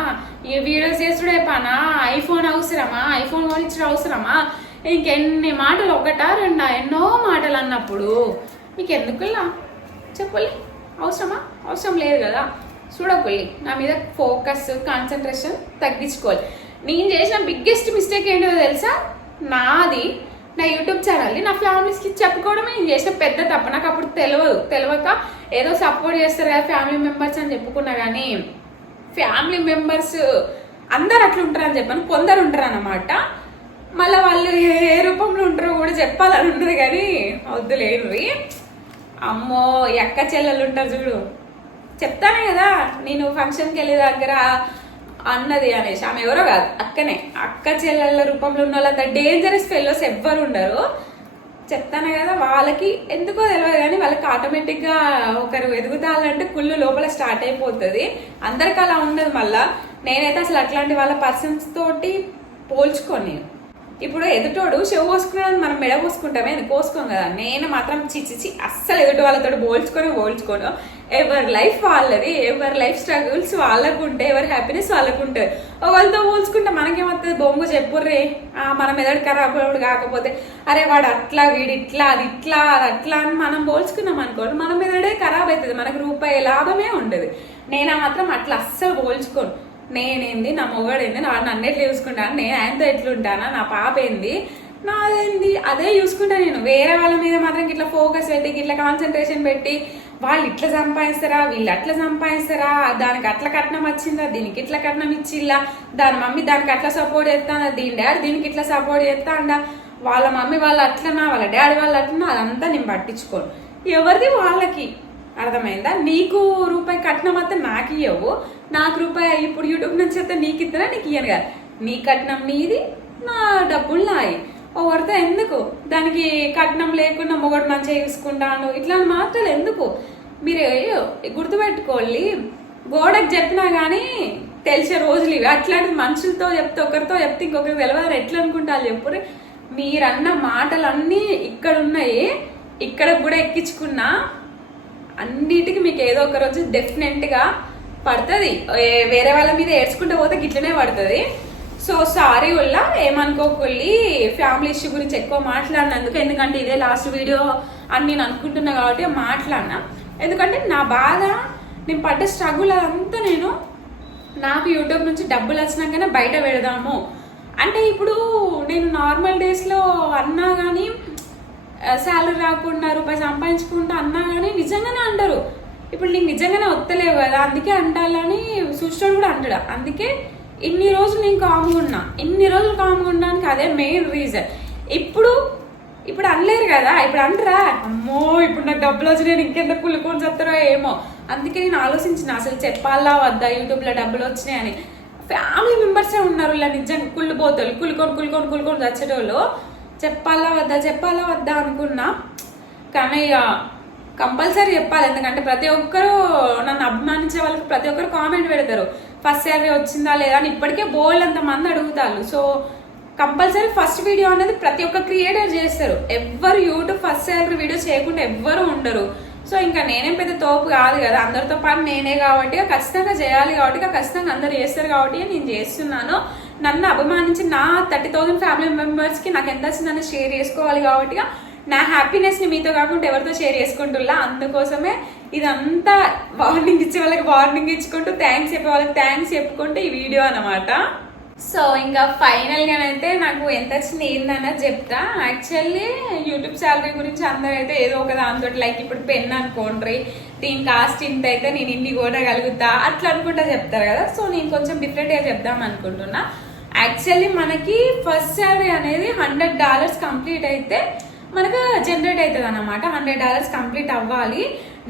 ఈ వీడియోస్ చేసుడే పనా? ఐఫోన్ అవసరమా? ఐఫోన్ కొనిచ్చడం అవసరమా? ఇంకెన్ని మాటలు, ఒకటా రెండా, ఎన్నో మాటలు అన్నప్పుడు మీకు ఎందుకులా చెప్పలే? అవసరమా? అవసరం లేదు కదా. చూడకొల్లి నా మీద ఫోకస్, కాన్సన్ట్రేషన్ తగ్గించుకోవాలి. నేను చేసిన బిగ్గెస్ట్ మిస్టేక్ ఏంటో తెలుసా? నాది నా యూట్యూబ్ ఛానల్ని నా ఫ్యామిలీస్కి చెప్పుకోవడమే నేను చేసిన పెద్ద తప్పు. నాకు అప్పుడు తెలియక ఏదో సపోర్ట్ చేస్తారు కదా ఫ్యామిలీ మెంబర్స్ అని చెప్పుకున్నా. కానీ ఫ్యామిలీ మెంబర్స్ అందరు అట్లా ఉంటారని చెప్పాను, కొందరు ఉంటారు అన్నమాట. మళ్ళీ వాళ్ళు ఏ రూపంలో ఉంటారో కూడా చెప్పాలని ఉంటుంది. కానీ వద్దులేనువి. అమ్మో ఈ అక్క చెల్లెలు ఉంటారు చూడు, చెప్తానే కదా నేను ఫంక్షన్కి వెళ్ళే దగ్గర అన్నది అనేసి, ఆమె ఎవరో కాదు అక్కనే, అక్క చెల్లెళ్ళ రూపంలో ఉన్న వాళ్ళంత డేంజరస్ ఫెలోస్ ఎవ్వరు ఉండరు. చెప్తానే కదా, వాళ్ళకి ఎందుకో తెలియదు కానీ వాళ్ళకి ఆటోమేటిక్గా ఒకరు ఎదుగుతాలంటే కుళ్ళు లోపల స్టార్ట్ అయిపోతుంది. అందరికి అలా ఉండదు. మళ్ళీ నేనైతే అసలు అట్లాంటి వాళ్ళ పర్సన్స్ తోటి పోల్చుకొని, ఇప్పుడు ఎదుటోడు చెవు కోసుకున్నాడు, మనం మెడ కోసుకుంటామే, అది కోసుకోం కదా. నేను మాత్రం చిచ్చిచి అస్సలు ఎదుటి వాళ్ళతో పోల్చుకోను. ఎవరి లైఫ్ వాళ్ళది, ఎవరి లైఫ్ స్ట్రగుల్స్ వాళ్ళకు ఉంటాయి, ఎవరి హ్యాపీనెస్ వాళ్ళకు ఉంటుంది. వాళ్ళతో పోల్చుకుంటే మనకేమవుతుంది? బొంగు చెప్పుర్రే, మనం ఎదడు ఖరాబ్ కాకపోతే అరే వాడు అట్లా, వీడి ఇట్లా, అది ఇట్లా, అది అట్లా అని మనం పోల్చుకున్నాం అనుకోండి, మనం ఎదడే ఖరాబ్ అవుతుంది, మనకు రూపాయి లాభమే ఉండదు. నేను మాత్రం అట్లా అస్సలు పోల్చుకోను. నేనేంది, నా మొగడేంది, నన్ను ఎట్లా చూసుకుంటాను, నేను ఆయనతో ఎట్లుంటానా, నా పాప ఏంది, నాదేంది, అదే చూసుకుంటా. నేను వేరే వాళ్ళ మీద మాత్రం ఇట్లా ఫోకస్ పెట్టి, ఇట్లా కాన్సన్ట్రేషన్ పెట్టి, వాళ్ళు ఇట్లా సంపాదిస్తారా, వీళ్ళు అట్లా సంపాదిస్తారా, దానికి అట్లా కట్నం వచ్చిందా, దీనికి ఇట్లా కట్నం ఇచ్చిల్లా, దాని మమ్మీ దానికి అట్లా సపోర్ట్ చేస్తానా, దీని డాడీ దీనికి ఇట్లా సపోర్ట్ చేస్తాడా, వాళ్ళ మమ్మీ వాళ్ళు అట్లనా, వాళ్ళ డాడీ వాళ్ళు అట్లనా, అదంతా నేను పట్టించుకోను. ఎవరిది వాళ్ళకి. అర్థమైందా? నీకు రూపాయి కట్నం అయితే నాకు ఇవ్వవు, నాకు రూపాయి ఇప్పుడు యూట్యూబ్ నుంచి అయితే నీకు ఇద్దరా, నీకు ఇయ్యను కదా. నీ కట్నం నీది, నా డబ్బులు నాయి. ఎవరితో ఎందుకు? దానికి కట్నం లేకుండా మొగడు మంచిగా చూసుకుంటాను ఇట్లాంటి మాటలు ఎందుకు? మీరు గుర్తుపెట్టుకోవాలి, గోడకు చెప్పినా కానీ తెలిసే రోజులు ఇవి. అట్లాంటి మనుషులతో చెప్తే ఒకరితో చెప్తే ఇంకొకరికి తెలియదు ఎట్లా అనుకుంటారు చెప్పురే. మీరన్న మాటలన్నీ ఇక్కడ ఉన్నాయి, ఇక్కడ కూడా ఎక్కించుకున్నా అన్నిటికీ మీకు ఏదో ఒక రోజు డెఫినెట్గా పడుతుంది. వేరే వాళ్ళ మీద ఏడ్చుకుంటే పోతే గిట్లనే పడుతుంది. సో సారీ వల్ల ఏమనుకోకొల్లి, ఫ్యామిలీ ఇష్యూ గురించి ఎక్కువ మాట్లాడినందుకు. ఎందుకంటే ఇదే లాస్ట్ వీడియో అని నేను అనుకుంటున్నా కాబట్టి మాట్లాడినా. ఎందుకంటే నా బాధ, నేను పడ్డ స్ట్రగుల్ అదంతా నాకు యూట్యూబ్ నుంచి డబ్బులు వచ్చినాకనే బయట పెడదాము అంటే. ఇప్పుడు నేను నార్మల్ డేస్లో అన్నా కానీ శాలరీ రాకుండా రూపాయి సంపాదించుకుంటా అన్నా కానీ నిజంగానే అంటారు. ఇప్పుడు నీకు నిజంగానే వస్తలేవు కదా అందుకే అంటాలని చూస్తాడు కూడా అంటాడు. అందుకే ఇన్ని రోజులు నేను కామ్గా ఉన్నా. ఇన్ని రోజులు కామ్గా ఉండడానికి అదే మెయిన్ రీజన్. ఇప్పుడు అనలేరు కదా, ఇప్పుడు అంటారా అమ్మో ఇప్పుడు నాకు డబ్బులు వచ్చి నేను ఇంకెంత కుళ్ళుకొని చెప్తారో ఏమో. అందుకే నేను ఆలోచించిన అసలు చెప్పాలా వద్దా యూట్యూబ్లో డబ్బులు వచ్చినాయని. ఫ్యామిలీ మెంబర్సే ఉన్నారు ఇలా నిజంగా కుళ్ళిపోతారు, కుళ్ళుకొని చచ్చేటోళ్ళు. చెప్పాలా వద్దా అనుకున్నా. కానీ ఇక కంపల్సరీ చెప్పాలి. ఎందుకంటే ప్రతి ఒక్కరు నన్ను అభిమానించే వాళ్ళకి ప్రతి ఒక్కరు కామెంట్ పెడతారు ఫస్ట్ శాలరీ వచ్చిందా లేదా అని. ఇప్పటికే బోల్డ్ అంత మంది అడుగుతారు. సో కంపల్సరీ ఫస్ట్ వీడియో అనేది ప్రతి ఒక్క క్రియేటర్ చేస్తారు. ఎవ్వరు యూట్యూబ్ ఫస్ట్ శాలరీ వీడియో చేయకుండా ఎవ్వరు ఉండరు. సో ఇంకా నేనేం పెద్ద తోపు కాదు కదా, అందరితో పాటు నేనే కాబట్టి ఖచ్చితంగా చేయాలి కాబట్టి ఖచ్చితంగా అందరు చేస్తారు కాబట్టి నేను చేస్తున్నాను. నన్ను అభిమానించి నా 30,000 ఫ్యామిలీ మెంబర్స్కి నాకు ఎంత వచ్చిందని షేర్ చేసుకోవాలి కాబట్టి నా హ్యాపీనెస్ని మీతో కాకుండా ఎవరితో షేర్ చేసుకుంటున్నా. అందుకోసమే ఇదంతా వార్నింగ్ ఇచ్చే వాళ్ళకి వార్నింగ్ ఇచ్చుకుంటూ థ్యాంక్స్ చెప్పే వాళ్ళకి థ్యాంక్స్ చెప్పుకుంటూ ఈ వీడియో అనమాట. సో ఇంకా ఫైనల్గానైతే నాకు ఎంత వచ్చింది ఏందన్నది చెప్తా. యాక్చువల్లీ యూట్యూబ్ శాలరీ గురించి అందరూ అయితే ఏదో ఒక దాంతో లైక్ ఇప్పుడు పెన్ అనుకోండి దీని కాస్ట్ ఇంత అయితే నేను ఇన్ని కొనగలుగుతా అట్లా అనుకుంటా చెప్తారు కదా. సో నేను కొంచెం డిఫరెంట్గా చెప్దాం అనుకుంటున్నా. యాక్చువల్లీ మనకి ఫస్ట్ శాలరీ అనేది $100 కంప్లీట్ అయితే మనకు జనరేట్ అవుతుంది అన్నమాట. $100 కంప్లీట్ అవ్వాలి.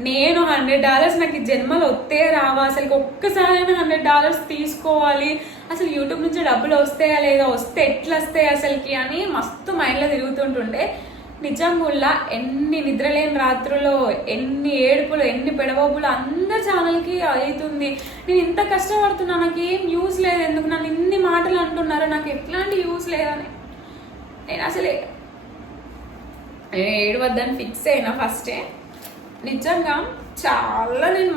నేను $100 నాకు జన్మలో వస్తే రావా, అసలు ఒక్కసారైనా $100 తీసుకోవాలి, అసలు యూట్యూబ్ నుంచి డబ్బులు వస్తాయా లేదా, వస్తే ఎట్లా వస్తాయి అసలుకి అని మస్తు మైండ్లో తిరుగుతుంటుండే. నిజంగా ఎన్ని నిద్రలేని రాత్రులు, ఎన్ని ఏడుపులు, ఎన్ని పెడబోపులు అందరి ఛానల్కి అవుతుంది. నేను ఇంత కష్టపడుతున్నా, నాకు ఏం యూజ్ లేదు, ఎందుకు నన్ను ఇన్ని మాటలు అంటున్నారు, నాకు ఎట్లాంటి యూజ్ లేదని నేను అసలు ఏడవద్దని ఫిక్స్ అయినా ఫస్టే. నిజంగా నేను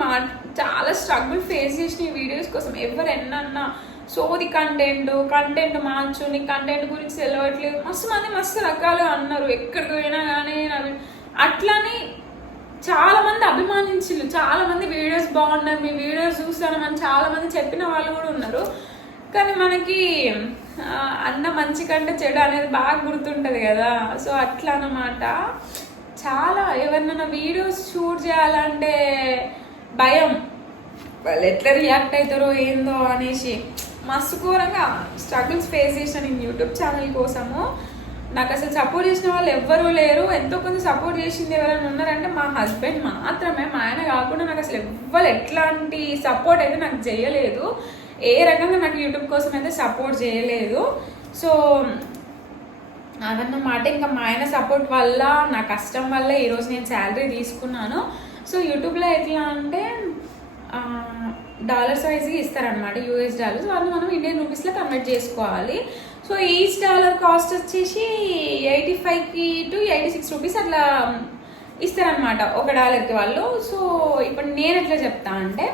చాలా స్ట్రగుల్ ఫేస్ చేసిన ఈ వీడియోస్ కోసం. ఎవరు ఎన్నన్నా సోది కంటెంట్ మార్చు, నీ కంటెంట్ గురించి తెలియట్లేదు, మస్తు రకాలుగా అన్నారు. ఎక్కడికి పోయినా కానీ అట్లని చాలా మంది అభిమానించారు. చాలా మంది వీడియోస్ బాగున్నారు, మీ వీడియోస్ చూస్తానని చాలా మంది చెప్పిన వాళ్ళు కూడా ఉన్నారు. కానీ మనకి అన్న మంచి కంటే చెడు అనేది బాగా గుర్తుంటుంది కదా. సో అట్లా అన్నమాట. చాలా ఎవరినైనా వీడియోస్ షూట్ చేయాలంటే భయం, వాళ్ళు ఎట్లా రియాక్ట్ అవుతారో ఏందో అనేసి మస్తు ఘోరంగా స్ట్రగుల్స్ ఫేస్ చేసిన నేను యూట్యూబ్ ఛానల్ కోసము. నాకు అసలు సపోర్ట్ చేసిన వాళ్ళు ఎవ్వరూ లేరు. ఎంతో కొంచెం సపోర్ట్ చేసింది ఎవరైనా ఉన్నారంటే మా హస్బెండ్ మాత్రమే. మా ఆయన కాకుండా నాకు అసలు ఎవ్వరు ఎట్లాంటి సపోర్ట్ అయితే నాకు చేయలేదు. ఏ రకంగా నాకు యూట్యూబ్ కోసం అయితే సపోర్ట్ చేయలేదు. సో అదన్నమాట. ఇంకా మా ఆయన సపోర్ట్ వల్ల, నా కష్టం వల్ల ఈరోజు నేను శాలరీ తీసుకున్నాను. సో యూట్యూబ్లో ఎట్లా అంటే డాలర్స్ వైజ్గా ఇస్తారనమాట, US డాలర్స్. వాళ్ళు మనం ఇండియన్ రూపీస్లో కన్వర్ట్ చేసుకోవాలి. సో ఈచ్ డాలర్ కాస్ట్ వచ్చేసి 85 to 86 రూపీస్ అట్లా ఇస్తారనమాట $1కి వాళ్ళు. సో ఇప్పుడు నేను ఎట్లా చెప్తా అంటే,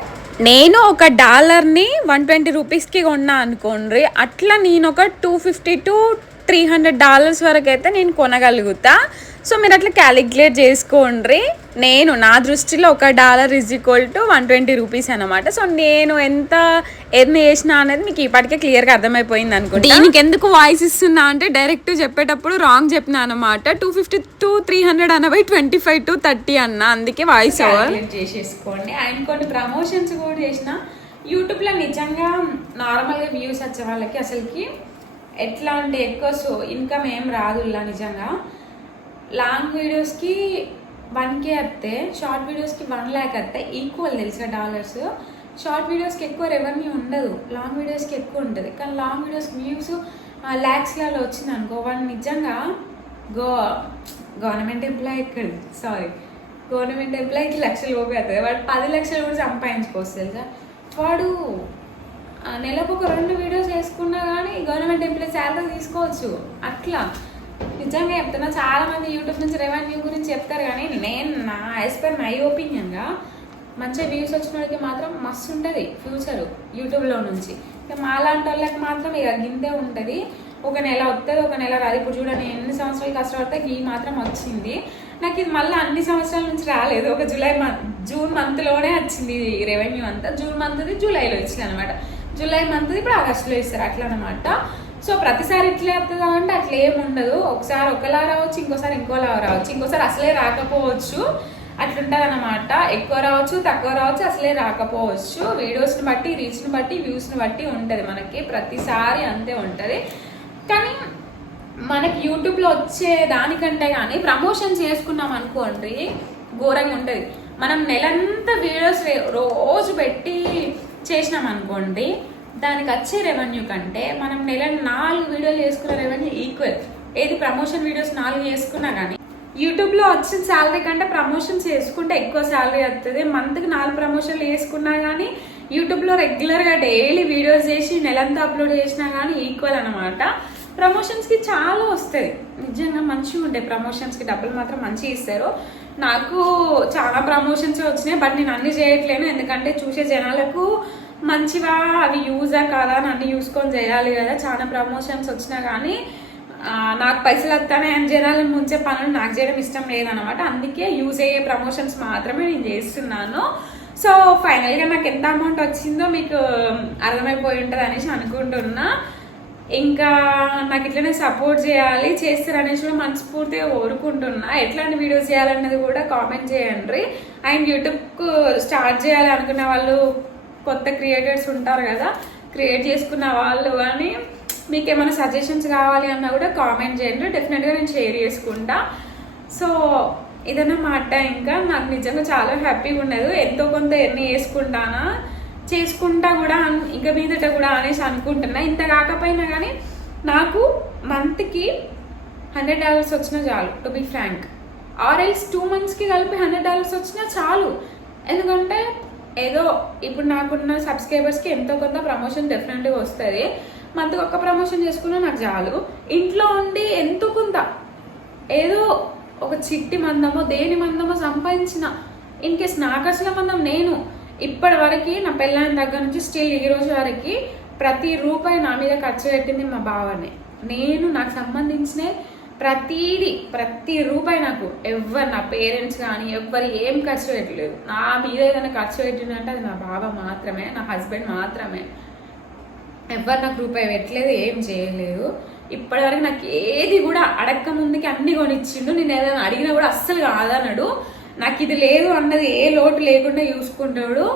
నేను $1ని 120 రూపీస్కి కొన్నా అనుకోండి, అట్లా నేను ఒక $250 to $300 వరకు అయితే నేను కొనగలుగుతా. సో మీరు అట్లా క్యాలిక్యులేట్ చేసుకోండి. నా దృష్టిలో $1 = 120 రూపీస్ అనమాట. సో నేను ఎన్ని చేసినా అనేది మీకు ఇప్పటికే క్లియర్గా అర్థమైపోయింది అనుకుంటా. దీనికి ఎందుకు వాయిస్ ఇస్తున్నా అంటే డైరెక్ట్ చెప్పేటప్పుడు రాంగ్ చెప్పినా అనమాట. 250 to 300 అనబై 25 to 30 అన్న, అందుకే వాయిస్ ఓవర్ చేసేసుకోండి. అండ్ కొన్ని ప్రమోషన్స్ కూడా చేసిన యూట్యూబ్లో. నిజంగా నార్మల్గా వ్యూస్ వచ్చే వాళ్ళకి అసలుకి ఎట్లా అంటే ఎక్కువ ఇన్కమ్ ఏం రాదు. ఇలా నిజంగా లాంగ్ వీడియోస్కి 1K వస్తే, షార్ట్ వీడియోస్కి 1 lakh వస్తే ఈక్వల్ తెలుసా డాలర్స్. షార్ట్ వీడియోస్కి ఎక్కువ రెవెన్యూ ఉండదు, లాంగ్ వీడియోస్కి ఎక్కువ ఉంటుంది. కానీ లాంగ్ వీడియోస్కి వ్యూస్ ల్యాక్స్లలో వచ్చింది అనుకో, వాడు నిజంగా గవర్నమెంట్ ఎంప్లాయీ గవర్నమెంట్ ఎంప్లాయీకి లక్షలు పోతుంది, వాడు 10 లక్షలు కూడా సంపాదించుకోవచ్చు తెలుసా. వాడు నెలకు ఒక 2 వీడియోస్ వేసుకున్నా కానీ గవర్నమెంట్ ఎంప్లాయీ శాలరీ తీసుకోవచ్చు. అట్లా నిజంగా చెప్తున్నా, చాలా మంది యూట్యూబ్ నుంచి రెవెన్యూ గురించి చెప్తారు, కానీ నేను నా యాజ్ పర్ మై ఒపీనియన్గా మంచిగా వ్యూస్ వచ్చిన వాళ్ళకి మాత్రం మస్తు ఉంటుంది ఫ్యూచర్ యూట్యూబ్లో నుంచి. ఇక మాలాంటి వాళ్ళకి మాత్రం ఇక గింతే ఉంటుంది, ఒక నెల వస్తుంది, ఒక నెల రాదు. ఇప్పుడు చూడండి ఎన్ని సంవత్సరాలు కష్టపడితే ఈ మాత్రం వచ్చింది. నాకు ఇది మళ్ళీ అన్ని సంవత్సరాల నుంచి రాలేదు, ఒక జూన్ మంత్లోనే వచ్చింది రెవెన్యూ అంతా. జూన్ మంత్ది జూలైలో ఇచ్చింది అనమాట, జూలై మంత్ది ఇప్పుడు ఆగస్టులో ఇస్తారు అట్లా అనమాట. సో ప్రతిసారి ఇట్లా అవుతుందా అంటే అట్లా ఏమి ఉండదు, ఒకసారి ఒకలా రావచ్చు, ఇంకోసారి ఇంకోలా రావచ్చు, ఇంకోసారి అసలే రాకపోవచ్చు, అట్లుంటుంది అనమాట. ఎక్కువ రావచ్చు, తక్కువ రావచ్చు, అసలే రాకపోవచ్చు. వీడియోస్ని బట్టి, రీచ్ని బట్టి, వ్యూస్ని బట్టి ఉంటుంది మనకి, ప్రతిసారి అంతే ఉంటుంది. కానీ మనకి యూట్యూబ్లో వచ్చే దానికంటే కానీ ప్రమోషన్ చేసుకున్నాం అనుకోండి ఘోరంగా ఉంటుంది. మనం నెలంతా వీడియోస్ రోజు పెట్టి చేసినాం అనుకోండి, దానికి వచ్చే రెవెన్యూ కంటే మనం నెల 4 వీడియోలు చేసుకున్న రెవెన్యూ ఈక్వల్. ఏది ప్రమోషన్ వీడియోస్ 4 చేసుకున్నా కానీ యూట్యూబ్లో వచ్చిన శాలరీ కంటే ప్రమోషన్స్ వేసుకుంటే ఎక్కువ శాలరీ వస్తుంది. మంత్కి 4 ప్రమోషన్లు వేసుకున్నా కానీ యూట్యూబ్లో రెగ్యులర్గా డైలీ వీడియోస్ చేసి నెలంతా అప్లోడ్ చేసినా కానీ ఈక్వల్ అనమాట. ప్రమోషన్స్కి చాలా వస్తుంది, నిజంగా మంచిగా ఉంటాయి ప్రమోషన్స్కి, డబ్బులు మాత్రం మంచిగా ఇస్తారు. నాకు చాలా ప్రమోషన్స్ వచ్చినాయి, బట్ నేను అన్ని చేయట్లేను, ఎందుకంటే చూసే జనాలకు మంచిగా అవి యూజా కాదా అని అన్ని చూసుకొని చేయాలి కదా. చాలా ప్రమోషన్స్ వచ్చినా కానీ నాకు పైసలు వస్తానే అని జనాలను ముంచే పనులు నాకు చేయడం ఇష్టం లేదనమాట. అందుకే యూజ్ అయ్యే ప్రమోషన్స్ మాత్రమే నేను చేస్తున్నాను. సో ఫైనల్గా నాకు ఎంత అమౌంట్ వచ్చిందో మీకు అర్థమైపోయి ఉంటుంది అనేసి అనుకుంటున్నా. ఇంకా నాకు ఇట్లనే సపోర్ట్ చేయాలి, చేస్తారు అనేసి కూడా మనస్ఫూర్తిగా కోరుకుంటున్నా. ఎట్లాంటి వీడియోస్ చేయాలన్నది కూడా కామెంట్ చేయండి. అండ్ యూట్యూబ్కు స్టార్ట్ చేయాలి అనుకున్న వాళ్ళు, కొత్త క్రియేటర్స్ ఉంటారు కదా, క్రియేట్ చేసుకున్న వాళ్ళు కానీ మీకు ఏమైనా సజెషన్స్ కావాలి అన్నా కూడా కామెంట్ చేయండి, డెఫినెట్గా నేను షేర్ చేసుకుంటా. సో ఇదన్నమాట. ఇంకా నాకు నిజంగా చాలా హ్యాపీగా ఉండదు, ఎంతో కొంత ఎన్ని చేసుకుంటా కూడా ఇంకా మీదట కూడా అనేసి అనుకుంటున్నా. ఇంత కాకపోయినా కానీ నాకు మంత్కి $100 వచ్చినా చాలు, టు బి ఫ్రాంక్. ఆర్ఎల్స్ 2 monthsకి కలిపి $100 వచ్చినా చాలు. ఎందుకంటే ఏదో ఇప్పుడు నాకున్న సబ్స్క్రైబర్స్కి ఎంతో కొంత ప్రమోషన్ డెఫినెట్గా వస్తుంది. మంత్కి ఒక్క ప్రమోషన్ చేసుకున్నా నాకు చాలు. ఇంట్లో ఉండి ఎంతో కొంత ఏదో ఒక చిట్టి మందమో దేని మందమో సంపాదించిన, ఇన్ కేస్ నా ఖర్చుల మందం నేను ఇప్పటి వరకు నా పెళ్ళైన దగ్గర నుంచి స్టిల్ ఈ రోజు వరకు ప్రతి రూపాయి నా మీద ఖర్చు పెట్టింది మా బావనే. నేను నాకు సంబంధించిన ప్రతి రూపాయి నాకు ఎవరు, నా పేరెంట్స్ కానీ ఎవ్వరు ఏం ఖర్చు పెట్టలేదు. నా మీద ఏదైనా ఖర్చు పెట్టిందంటే అది నా బావ మాత్రమే, నా హస్బెండ్ మాత్రమే. ఎవ్వరు నాకు రూపాయి పెట్టలేదు, ఏం చేయలేదు. ఇప్పటివరకు నాకు ఏది కూడా అడక్క ముందుకి అన్ని కొనిచ్చిండు. నేను ఏదైనా అడిగినా కూడా అస్సలు కాదన్నాడు. నాకు ఇది లేదు అన్నది ఏ లోటు లేకుండా చూసుకుంటాడు.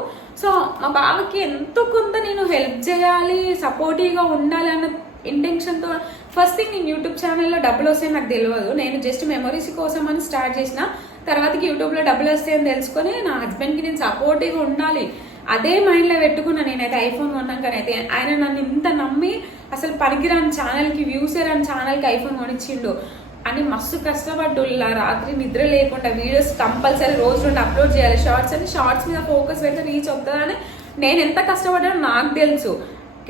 సో మా బావకి ఎంతో కొంత నేను హెల్ప్ చేయాలి, సపోర్టివ్గా ఉండాలి అన్న ఇంటెన్షన్తో ఫస్ట్ థింగ్ నేను యూట్యూబ్ ఛానల్లో డబ్బులు వస్తాయని నాకు తెలియదు. నేను జస్ట్ మెమరీస్ కోసం అని స్టార్ట్ చేసిన. తర్వాతకి యూట్యూబ్లో డబ్బులు వస్తాయని తెలుసుకొని నా హస్బెండ్కి నేను సపోర్టివ్గా ఉండాలి అదే మైండ్లో పెట్టుకున్నా. నేనైతే ఐఫోన్ కొన్నాకనైతే ఆయన నన్ను ఇంత నమ్మి అసలు పనికిరాని ఛానల్కి, వ్యూస్ రాని ఛానల్కి ఐఫోన్ కొనిచ్చిండు అని మస్తు కష్టపడ్డు. రాత్రి నిద్ర లేకుండా వీడియోస్ కంపల్సరీ రోజు 2 అప్లోడ్ చేయాలి. షార్ట్స్ మీద ఫోకస్ పెడితే రీచ్ అవుతుందని నేను ఎంత కష్టపడ్డానో నాకు తెలుసు.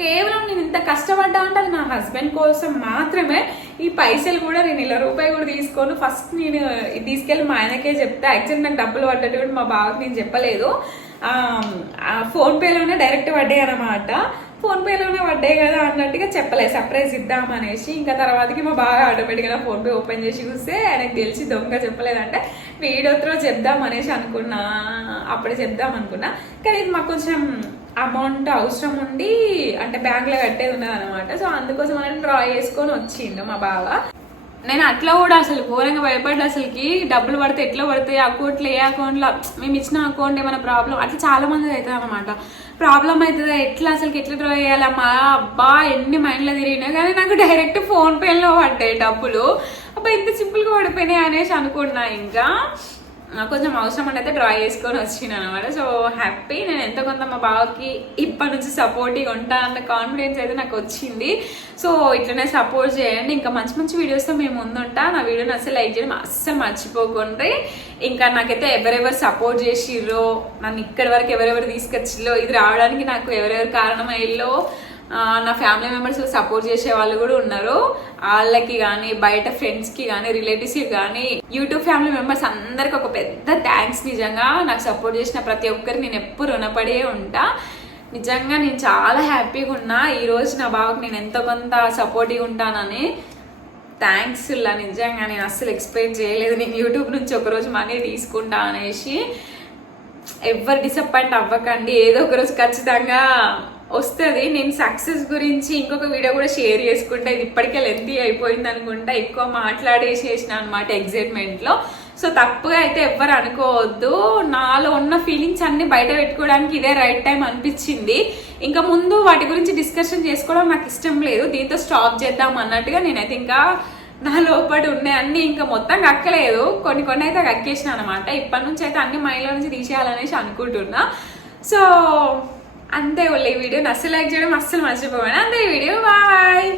కేవలం నేను ఇంత కష్టపడ్డా అంటే అది నా హస్బెండ్ కోసం మాత్రమే. ఈ పైసలు కూడా నేను ₹1 కూడా తీసుకోను. ఫస్ట్ నేను తీసుకెళ్ళి మా ఆయనకే చెప్తా. యాక్చువల్లీ నాకు డబ్బులు పడ్డట్టు కూడా మా బావకి నేను చెప్పలేదు. ఫోన్పేలోనే డైరెక్ట్ పడ్డాయి అన్నమాట. ఫోన్పేలోనే పడ్డాయి కదా అన్నట్టుగా చెప్పలేదు, సర్ప్రైజ్ ఇద్దామనేసి. ఇంకా తర్వాతకి మా బాగా ఆటోమేటిక్గా ఫోన్పే ఓపెన్ చేసి చూస్తే ఆయనకు తెలిసి దొంగ చెప్పలేదంటే వీడియో త్రో చెప్దామనేసి అనుకున్నా, అప్పుడే చెప్దాం అనుకున్నా. కానీ ఇది మాకు కొంచెం అమౌంట్ అవసరం ఉండి అంటే బ్యాంక్లో కట్టేది ఉన్నది అనమాట. సో అందుకోసం అని డ్రా చేసుకొని వచ్చిండు మా బావ. నేను అట్లా కూడా అసలు ఘోరంగా భయపడ్డా. అసలుకి డబ్బులు పడితే ఎట్లా పడతాయి, అకౌంట్లో ఏ అకౌంట్లో మేము ఇచ్చిన అకౌంట్ ఏమైనా ప్రాబ్లం అట్లా చాలా మంది అవుతుంది అనమాట. ప్రాబ్లం అవుతుందా, ఎట్లా అసలుకి ఎట్లా డ్రా చేయాలమ్మా, అబ్బా ఎన్ని మైండ్లో తిరిగినా. కానీ నాకు డైరెక్ట్ ఫోన్పేలో పడ్డాయి డబ్బులు. అబ్బా ఇంత సింపుల్గా పడిపోయినాయి అనేసి అనుకున్నా. ఇంకా కొంచెం అవసరం అంటే అయితే డ్రా చేసుకొని వచ్చిన అనమాట. సో హ్యాపీ, నేను ఎంతో కొంత మా బావకి ఇప్పటి నుంచి సపోర్టివ్గా ఉంటానన్న కాన్ఫిడెన్స్ అయితే నాకు వచ్చింది. సో ఇట్లనే సపోర్ట్ చేయండి, ఇంకా మంచి మంచి వీడియోస్తో మేము ముందుంటా. నా వీడియోని అసలు లైక్ చేయడం అస్సలు మర్చిపోకండి. ఇంకా నాకైతే ఎవరెవరు సపోర్ట్ చేసిర్రో, నన్ను ఇక్కడి వరకు ఎవరెవరు తీసుకొచ్చిర్రో, ఇది రావడానికి నాకు ఎవరెవరు కారణమయ్యో, నా ఫ్యామిలీ మెంబర్స్ సపోర్ట్ చేసే వాళ్ళు కూడా ఉన్నారు. వాళ్ళకి కానీ, బయట ఫ్రెండ్స్కి కానీ, రిలేటివ్స్కి కానీ, యూట్యూబ్ ఫ్యామిలీ మెంబర్స్ అందరికి ఒక పెద్ద థ్యాంక్స్. నిజంగా నాకు సపోర్ట్ చేసిన ప్రతి ఒక్కరికి నేను ఎప్పుడు రుణపడే ఉంటా. నిజంగా నేను చాలా హ్యాపీగా ఉన్నా ఈరోజు నా బావకు నేను ఎంతో కొంత సపోర్టివ్గా ఉంటానని. థ్యాంక్స్ ఇలా, నిజంగా నేను అస్సలు ఎక్స్పెక్ట్ చేయలేదు నేను యూట్యూబ్ నుంచి ఒకరోజు మనీ తీసుకుంటా అనేసి. ఎవరు డిసప్పాయింట్ అవ్వకండి, ఏదో ఒకరోజు ఖచ్చితంగా వస్తుంది. నేను సక్సెస్ గురించి ఇంకొక వీడియో కూడా షేర్ చేసుకుంటా. ఇది ఇప్పటికే లెంతీ అయిపోయింది అనుకుంటా, ఎక్కువ మాట్లాడేసేసిన అనమాట ఎగ్జైట్మెంట్లో. సో తప్పుగా అయితే ఎవ్వరు అనుకోవద్దు. నాలో ఉన్న ఫీలింగ్స్ అన్ని బయట పెట్టుకోవడానికి ఇదే రైట్ టైం అనిపించింది. ఇంకా ముందు వాటి గురించి డిస్కషన్ చేసుకోవడం నాకు ఇష్టం లేదు, దీంతో స్టాప్ చేద్దాం అన్నట్టుగా నేనైతే ఇంకా నా లోపల ఉన్నాయి అన్ని ఇంకా మొత్తం కక్కలేదు, కొన్ని అయితే కక్కేసిన అనమాట. ఇప్పటి నుంచి అయితే అన్ని మైండ్లో నుంచి తీసేయాలనేసి అనుకుంటున్నా. సో అంతే, ఈ వీడియోని అస్సలు లైక్ చేయడం అస్సలు మర్చిపోయాను. అంతే ఈ వీడియో, బాయ్.